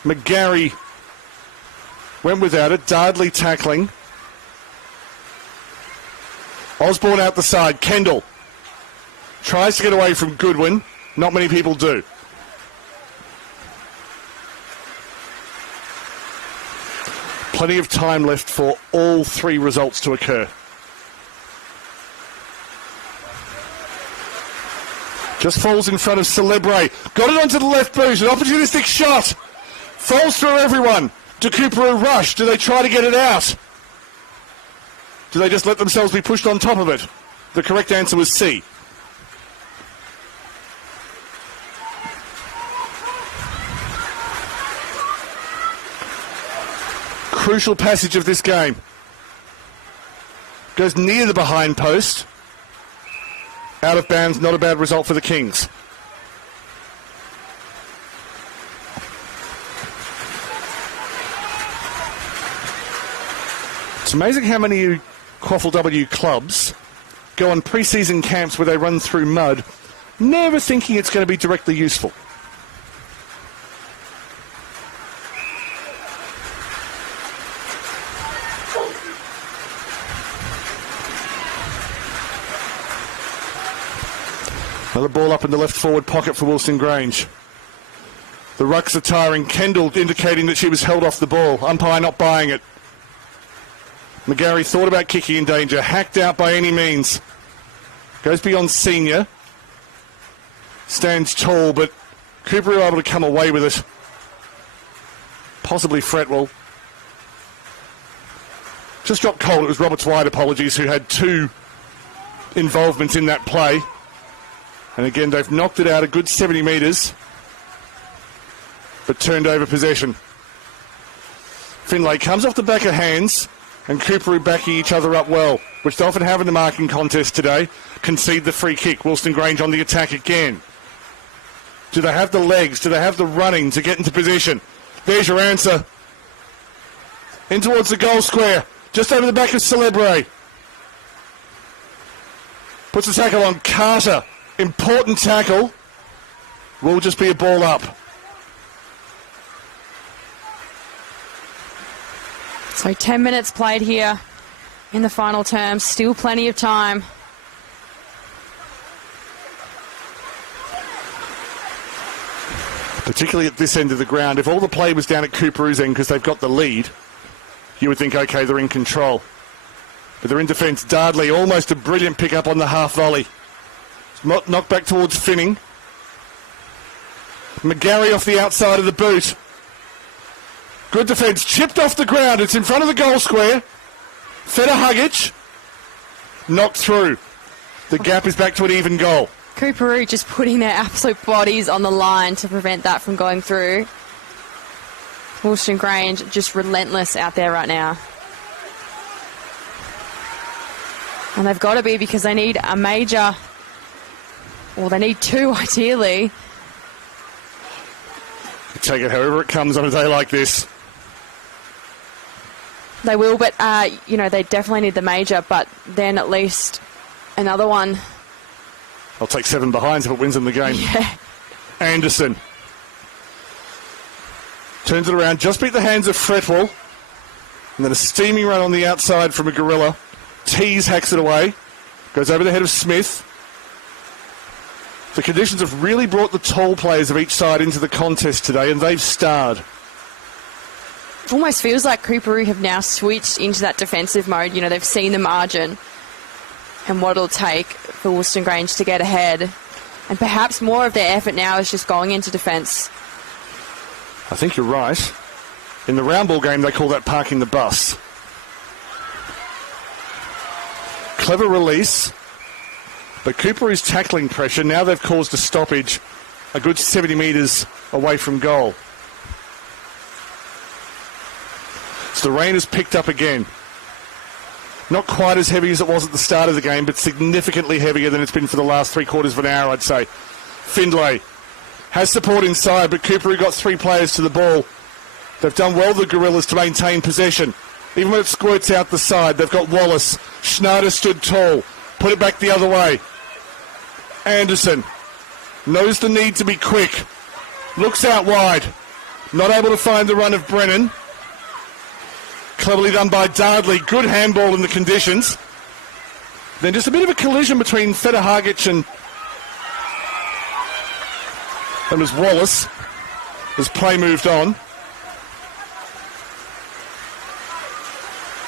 McGarry went without it. Dardley tackling. Osborne out the side. Kendall tries to get away from Goodwin. Not many people do. Plenty of time left for all 3 results to occur. Just falls in front of Celebre. Got it onto the left boot. An opportunistic shot. Falls through everyone. Do Coorparoo rush? Do they try to get it out? Do they just let themselves be pushed on top of it? The correct answer was C. Crucial passage of this game. Goes near the behind post. Out of bounds, not a bad result for the Kings. It's amazing how many QAFLW clubs go on pre-season camps where they run through mud, never thinking it's going to be directly useful. Another ball up in the left forward pocket for Wilston Grange. The rucks are tiring. Kendall indicating that she was held off the ball. Umpire not buying it. McGarry thought about kicking in danger. Hacked out by any means. Goes beyond Senior. Stands tall, but Coorparoo able to come away with it. Possibly Fretwell. Just dropped cold. It was Roberts White, apologies, who had 2 involvements in that play. And again, they've knocked it out a good 70 metres, but turned over possession. Finlay comes off the back of hands, and Coorparoo backing each other up well, which they often have in the marking contest today. Concede the free kick. Wilston Grange on the attack again. Do they have the legs? Do they have the running to get into position? There's your answer. In towards the goal square, just over the back of Celebre. Puts the tackle on Carter. Important tackle. Will just be a ball up. So 10 minutes played here in the final term. Still plenty of time. Particularly at this end of the ground. If all the play was down at Coorparoo's end because they've got the lead, you would think, okay, they're in control. But they're in defence. Dardley, almost a brilliant pick-up on the half volley. Knocked back towards Finning. McGarry off the outside of the boot. Good defence. Chipped off the ground. It's in front of the goal square. Feta-Hugic. Knocked through. The gap is back to an even goal. Coorparoo just putting their absolute bodies on the line to prevent that from going through. Wilston Grange just relentless out there right now. And they've got to be, because they need a major, well, they need two ideally. Take it however it comes on a day like this. They will, but, they definitely need the major, but then at least another one. I'll take 7 behinds if it wins them the game. Yeah. Anderson. Turns it around, just beat the hands of Fretwell. And then a steaming run on the outside from a gorilla. Tees hacks it away. Goes over the head of Smith. The conditions have really brought the tall players of each side into the contest today, and they've starred. Almost feels like Coorparoo have now switched into that defensive mode. They've seen the margin and what it'll take for Wilston Grange to get ahead. And perhaps more of their effort now is just going into defence. I think you're right. In the round ball game, they call that parking the bus. Clever release. But Coorparoo's tackling pressure, now they've caused a stoppage a good 70 metres away from goal. So the rain has picked up again. Not quite as heavy as it was at the start of the game, but significantly heavier than it's been for the last 3/4 of an hour, I'd say. Findlay has support inside, but Coorparoo got 3 players to the ball. They've done well, the Gorillas, to maintain possession. Even when it squirts out the side, they've got Wallace. Schneider stood tall. Put it back the other way. Anderson knows the need to be quick. Looks out wide. Not able to find the run of Brennan. Cleverly done by Dardley. Good handball in the conditions. Then just a bit of a collision between Feta-Hugic and as Wallace as play moved on.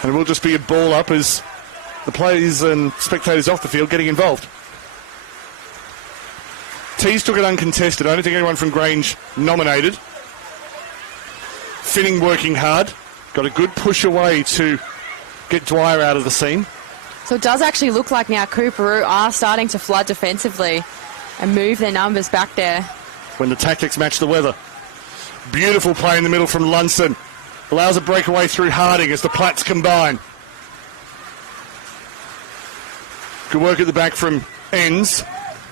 And it will just be a ball up as the players and spectators off the field getting involved. Tees took it uncontested. I don't think anyone from Grange nominated. Finning working hard. Got a good push away to get Dwyer out of the scene. So it does actually look like now Coorparoo are starting to flood defensively and move their numbers back there. When the tactics match the weather. Beautiful play in the middle from Lunson. Allows a breakaway through Harding as the Platts combine. Good work at the back from Enns.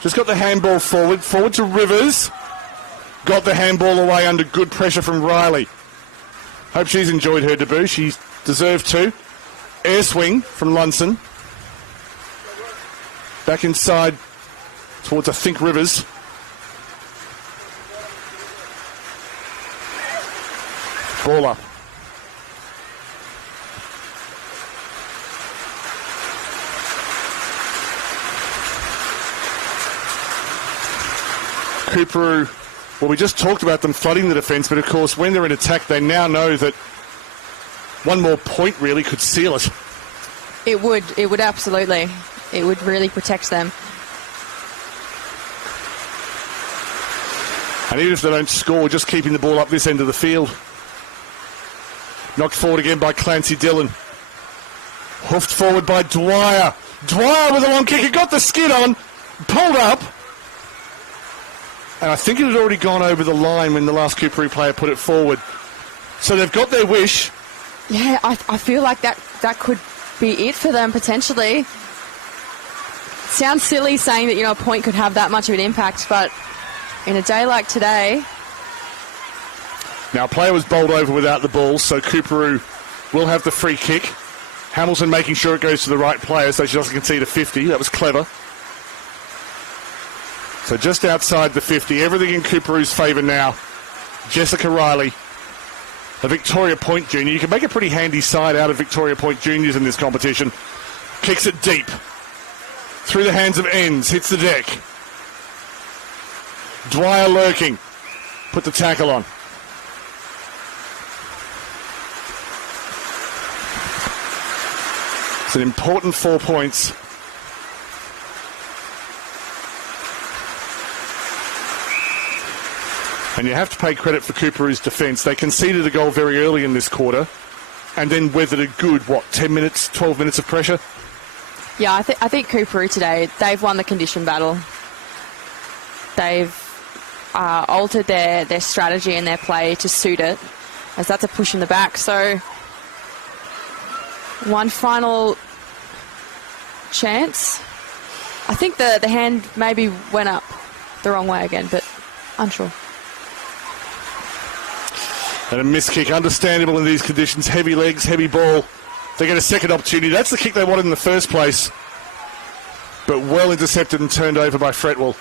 Just got the handball forward. Forward to Rivers. Got the handball away under good pressure from Riley. Hope she's enjoyed her debut. She deserved to. Air swing from Lunson. Back inside towards, I think, Rivers. Ball up. Coorparoo, well, we just talked about them flooding the defence, but of course when they're in attack they now know that one more point really could seal it. It would absolutely. It would really protect them. And even if they don't score, just keeping the ball up this end of the field. Knocked forward again by Clancy Dillon. Hoofed forward by Dwyer. Dwyer with a long kick. He got the skid on. Pulled up. And I think it had already gone over the line when the last Coorparoo player put it forward. So they've got their wish. Yeah, I feel like that could be it for them potentially. Sounds silly saying that, a point could have that much of an impact, but in a day like today... Now, a player was bowled over without the ball, so Coorparoo will have the free kick. Hamilton making sure it goes to the right player so she doesn't concede a 50. That was clever. So just outside the 50. Everything in Coorparoo's favour now. Jessica Riley, a Victoria Point junior. You can make a pretty handy side out of Victoria Point juniors in this competition. Kicks it deep. Through the hands of Ends. Hits the deck. Dwyer lurking. Put the tackle on. It's an important 4 points. And you have to pay credit for Coorparoo's defence. They conceded a goal very early in this quarter and then weathered a good, 10 minutes, 12 minutes of pressure? Yeah, I think Coorparoo today, they've won the condition battle. They've altered their strategy and their play to suit it, as that's a push in the back. So one final chance. I think the hand maybe went up the wrong way again, but unsure. And a missed kick, understandable in these conditions. Heavy legs, heavy ball. They get a second opportunity. That's the kick they wanted in the first place. But well intercepted and turned over by Fretwell.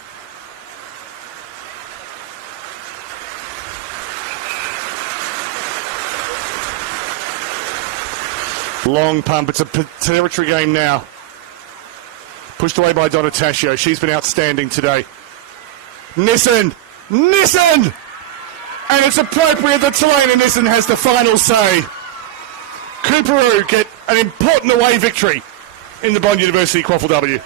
Long pump. It's a territory game now. Pushed away by Donataccio. She's been outstanding today. Nissen! And it's appropriate that Talena Nissen has the final say. Coorparoo get an important away victory in the Bond University QAFLW.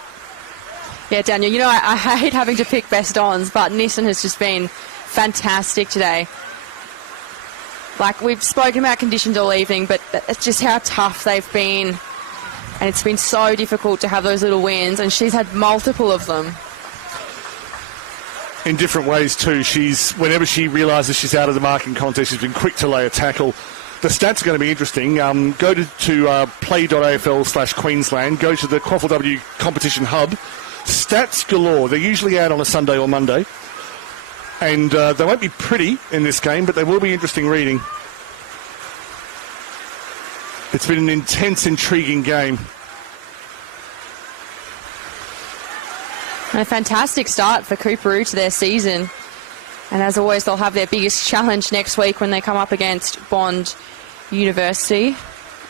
Yeah, Daniel, I hate having to pick best ons, but Nissen has just been fantastic today. Like, we've spoken about conditions all evening, but it's just how tough they've been. And it's been so difficult to have those little wins, and she's had multiple of them. In different ways too. Whenever she realises she's out of the marking contest, she's been quick to lay a tackle. The stats are going to be interesting. Go to play.afl/Queensland. Go to the QAFLW competition hub. Stats galore. They're usually out on a Sunday or Monday. And they won't be pretty in this game, but they will be interesting reading. It's been an intense, intriguing game. And a fantastic start for Coorparoo to their season. And as always, they'll have their biggest challenge next week when they come up against Bond University.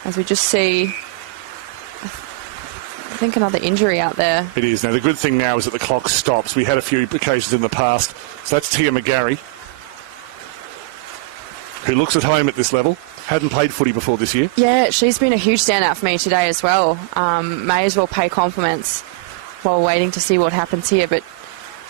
As we just see, I think, another injury out there. It is. Now, the good thing now is that the clock stops. We had a few occasions in the past. So that's Tia McGarry, who looks at home at this level. Hadn't played footy before this year. Yeah, she's been a huge standout for me today as well. May as well pay compliments while waiting to see what happens here, but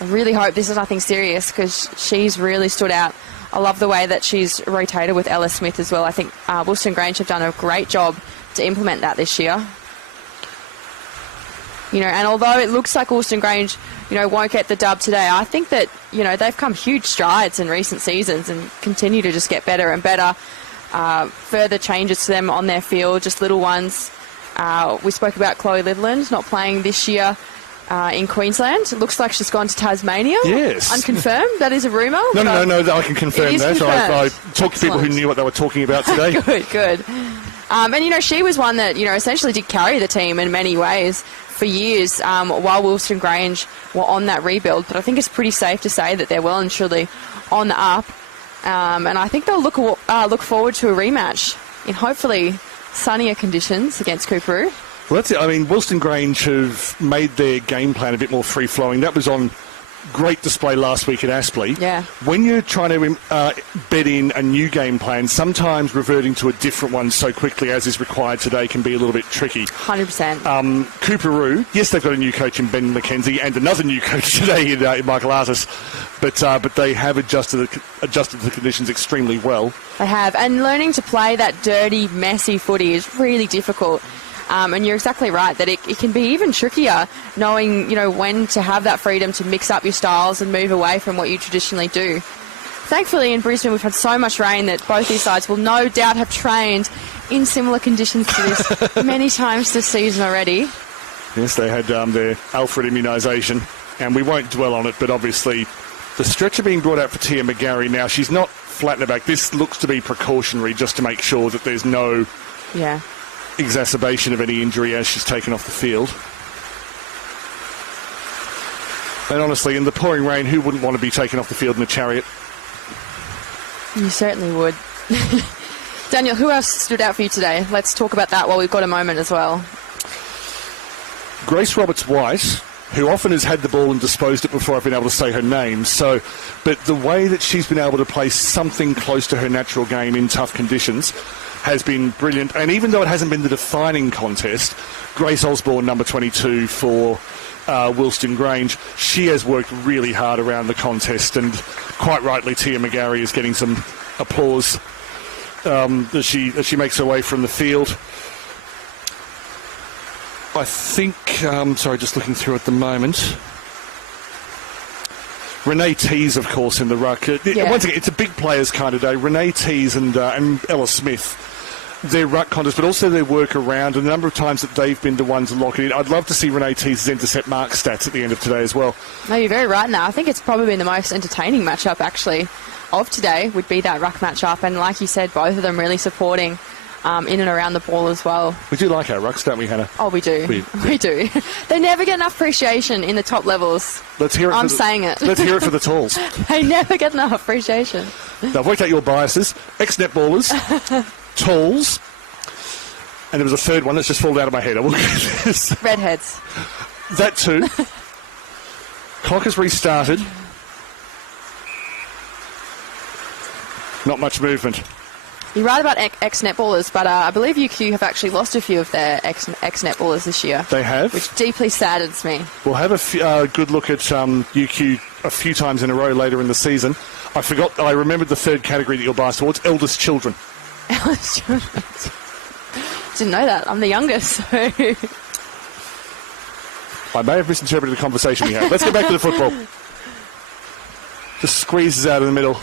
I really hope this is nothing serious because she's really stood out. I love the way that she's rotated with Ella Smith as well. I think Wilston Grange have done a great job to implement that this year. And although it looks like Wilston Grange, won't get the dub today, I think that, they've come huge strides in recent seasons and continue to just get better and better. Further changes to them on their field, just little ones. We spoke about Chloe Litherland not playing this year in Queensland. It looks like she's gone to Tasmania. Yes. Unconfirmed. That is a rumour. No, I can confirm that. I talked to people who knew what they were talking about today. Good. And, she was one that, essentially did carry the team in many ways for years while Wilston Grange were on that rebuild. But I think it's pretty safe to say that they're well and truly on the up. And I think they'll look forward to a rematch in hopefully sunnier conditions against Coorparoo. Well, that's it. I mean, Wilston Grange have made their game plan a bit more free-flowing. That was on great display last week at Aspley. Yeah. When you're trying to bed in a new game plan, sometimes reverting to a different one so quickly as is required today can be a little bit tricky. 100%. Coorparoo, yes, they've got a new coach in Ben McKenzie and another new coach today in Michael Artis, but they have adjusted to the conditions extremely well. They have, and learning to play that dirty, messy footy is really difficult. And you're exactly right that it can be even trickier knowing, when to have that freedom to mix up your styles and move away from what you traditionally do. Thankfully in Brisbane we've had so much rain that both these sides will no doubt have trained in similar conditions to this many times this season already. Yes, they had their Alfred immunisation, and we won't dwell on it, but obviously the stretcher being brought out for Tia McGarry now, she's not flat in the back. This looks to be precautionary just to make sure that there's no exacerbation of any injury as she's taken off the field. And honestly, in the pouring rain, who wouldn't want to be taken off the field in a chariot? You certainly would. Daniel, who else stood out for you today? Let's talk about that while we've got a moment as well. Grace Roberts-White, who often has had the ball and disposed it before I've been able to say her name. But the way that she's been able to play something close to her natural game in tough conditions has been brilliant. And even though it hasn't been the defining contest, Grace Osborne, number 22 for Wilston Grange, she has worked really hard around the contest, and quite rightly Tia McGarry is getting some applause as she makes her way from the field. I think, just looking through at the moment, Renee Tees, of course, in the ruck. Once again, it's a big players kind of day. Renee Tees and Ella Smith, their ruck contest, but also their work around, and the number of times that they've been the ones to lock it in. I'd love to see Renee Tees' intercept mark stats at the end of today as well. No, you're very right now. I think it's probably been the most entertaining matchup, actually, of today, would be that ruck matchup. And like you said, both of them really supporting in and around the ball as well. We do like our rucks, don't we, Hannah? Oh, we do. We do. They never get enough appreciation in the top levels. Let's hear it. I'm saying it. Let's hear it for the talls. They never get enough appreciation. Now, I've worked out your biases. Ex-netballers, talls, and there was a third one that's just fallen out of my head. I will get this. Redheads. That too. Clock has restarted. Not much movement. You're right about ex-netballers, but I believe UQ have actually lost a few of their ex-netballers this year. They have? Which deeply saddens me. We'll have a good look at UQ a few times in a row later in the season. I remembered the third category that you're biased towards, eldest children. Eldest children. Didn't know that. I'm the youngest, so... I may have misinterpreted the conversation we had. Let's go back to the football. Just squeezes out in the middle.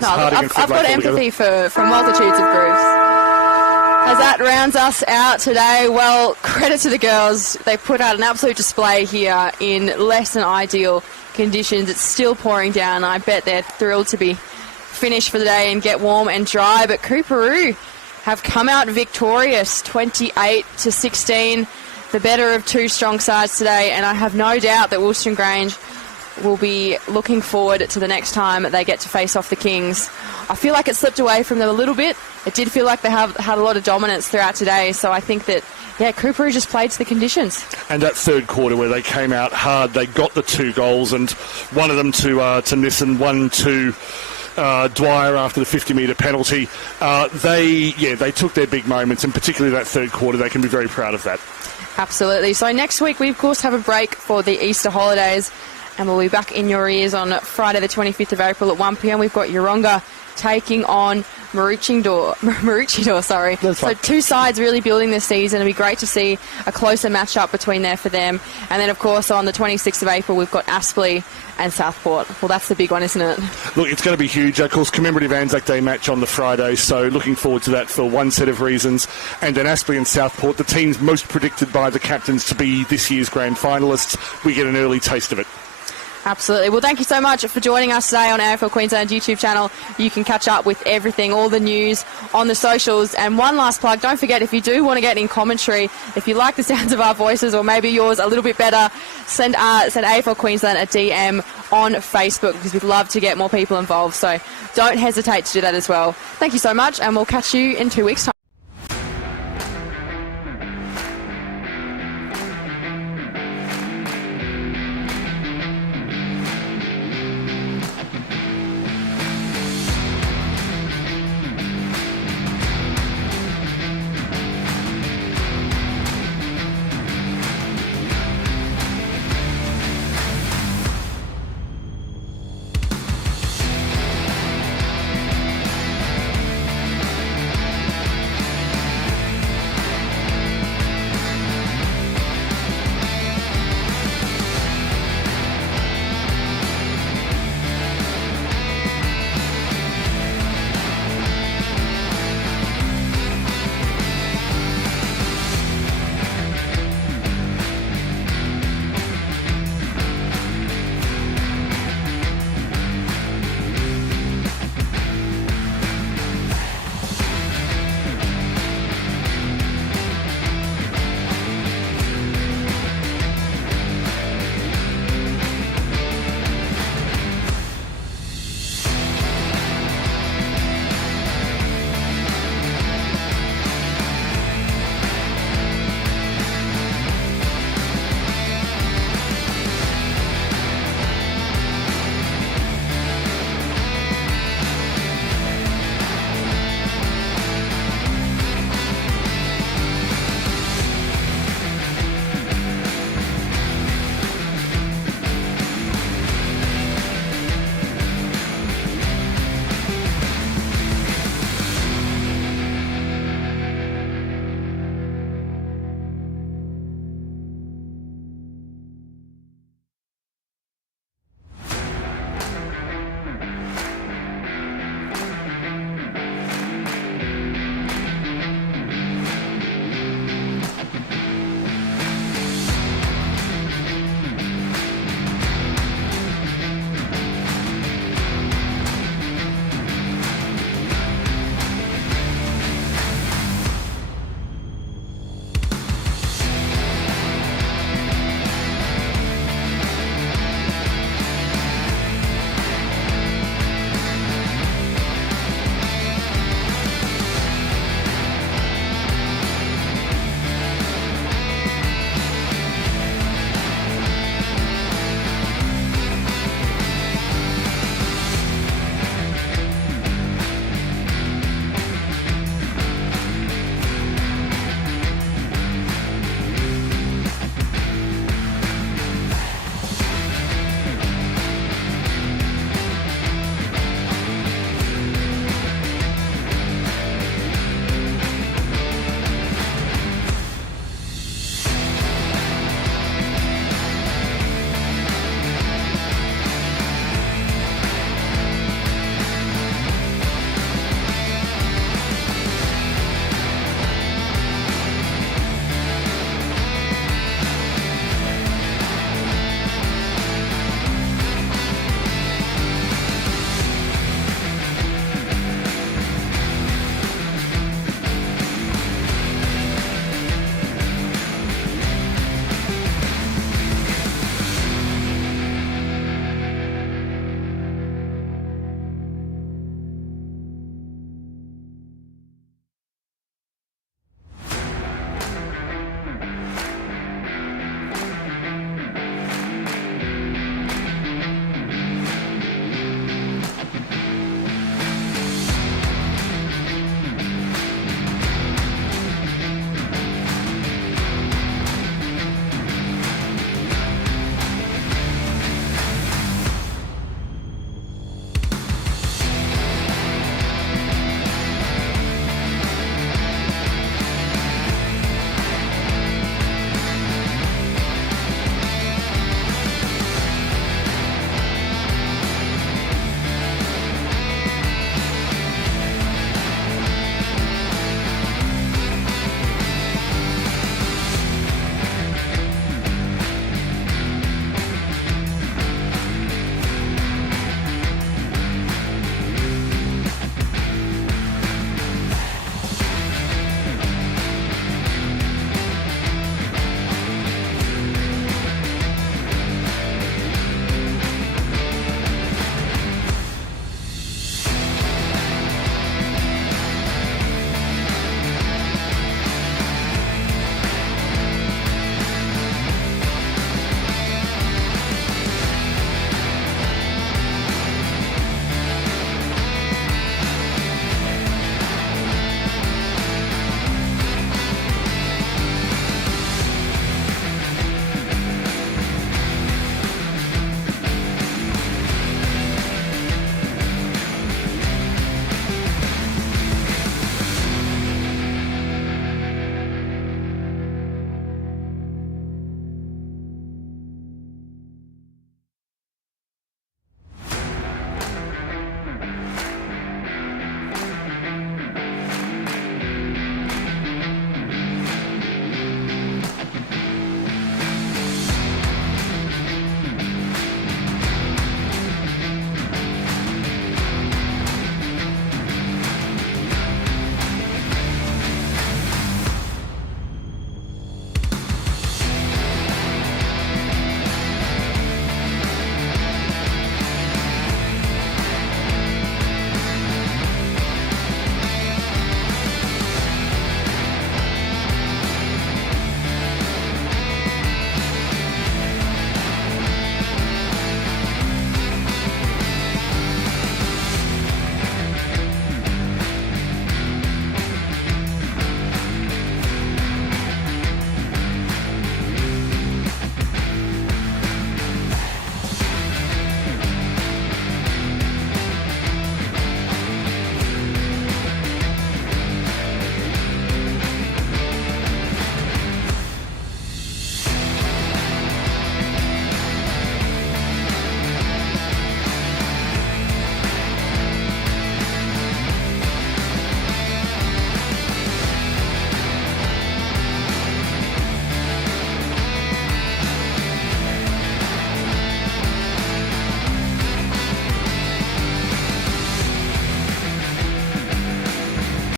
No, I've got empathy for multitudes of groups. As that rounds us out today, well, credit to the girls. They put out an absolute display here in less than ideal conditions. It's still pouring down. I bet they're thrilled to be finished for the day and get warm and dry. But Coorparoo have come out victorious, 28-16. The better of two strong sides today. And I have no doubt that Wilston Grange will be looking forward to the next time they get to face off the Kings. I feel like it slipped away from them a little bit. It did feel like they have had a lot of dominance throughout today, so I think that, Coorparoo just played to the conditions. And that third quarter where they came out hard, they got the 2 goals, and one of them to Nissen, one to Dwyer after the 50-metre penalty. They took their big moments, and particularly that third quarter, they can be very proud of that. Absolutely. So next week we, of course, have a break for the Easter holidays, and we'll be back in your ears on Friday the 25th of April at 1 p.m. We've got Yeronga taking on Maroochydore, sorry. So 2 sides really building this season. It'll be great to see a closer match-up between there for them. And then, of course, on the 26th of April, we've got Aspley and Southport. Well, that's the big one, isn't it? Look, it's going to be huge. Of course, commemorative Anzac Day match on the Friday, so looking forward to that for one set of reasons. And then Aspley and Southport, the teams most predicted by the captains to be this year's grand finalists. We get an early taste of it. Absolutely. Well, thank you so much for joining us today on AFL Queensland YouTube channel. You can catch up with everything, all the news on the socials. And one last plug, don't forget, if you do want to get in commentary, if you like the sounds of our voices or maybe yours a little bit better, send AFL Queensland a DM on Facebook, because we'd love to get more people involved. So don't hesitate to do that as well. Thank you so much, and we'll catch you in 2 weeks' time.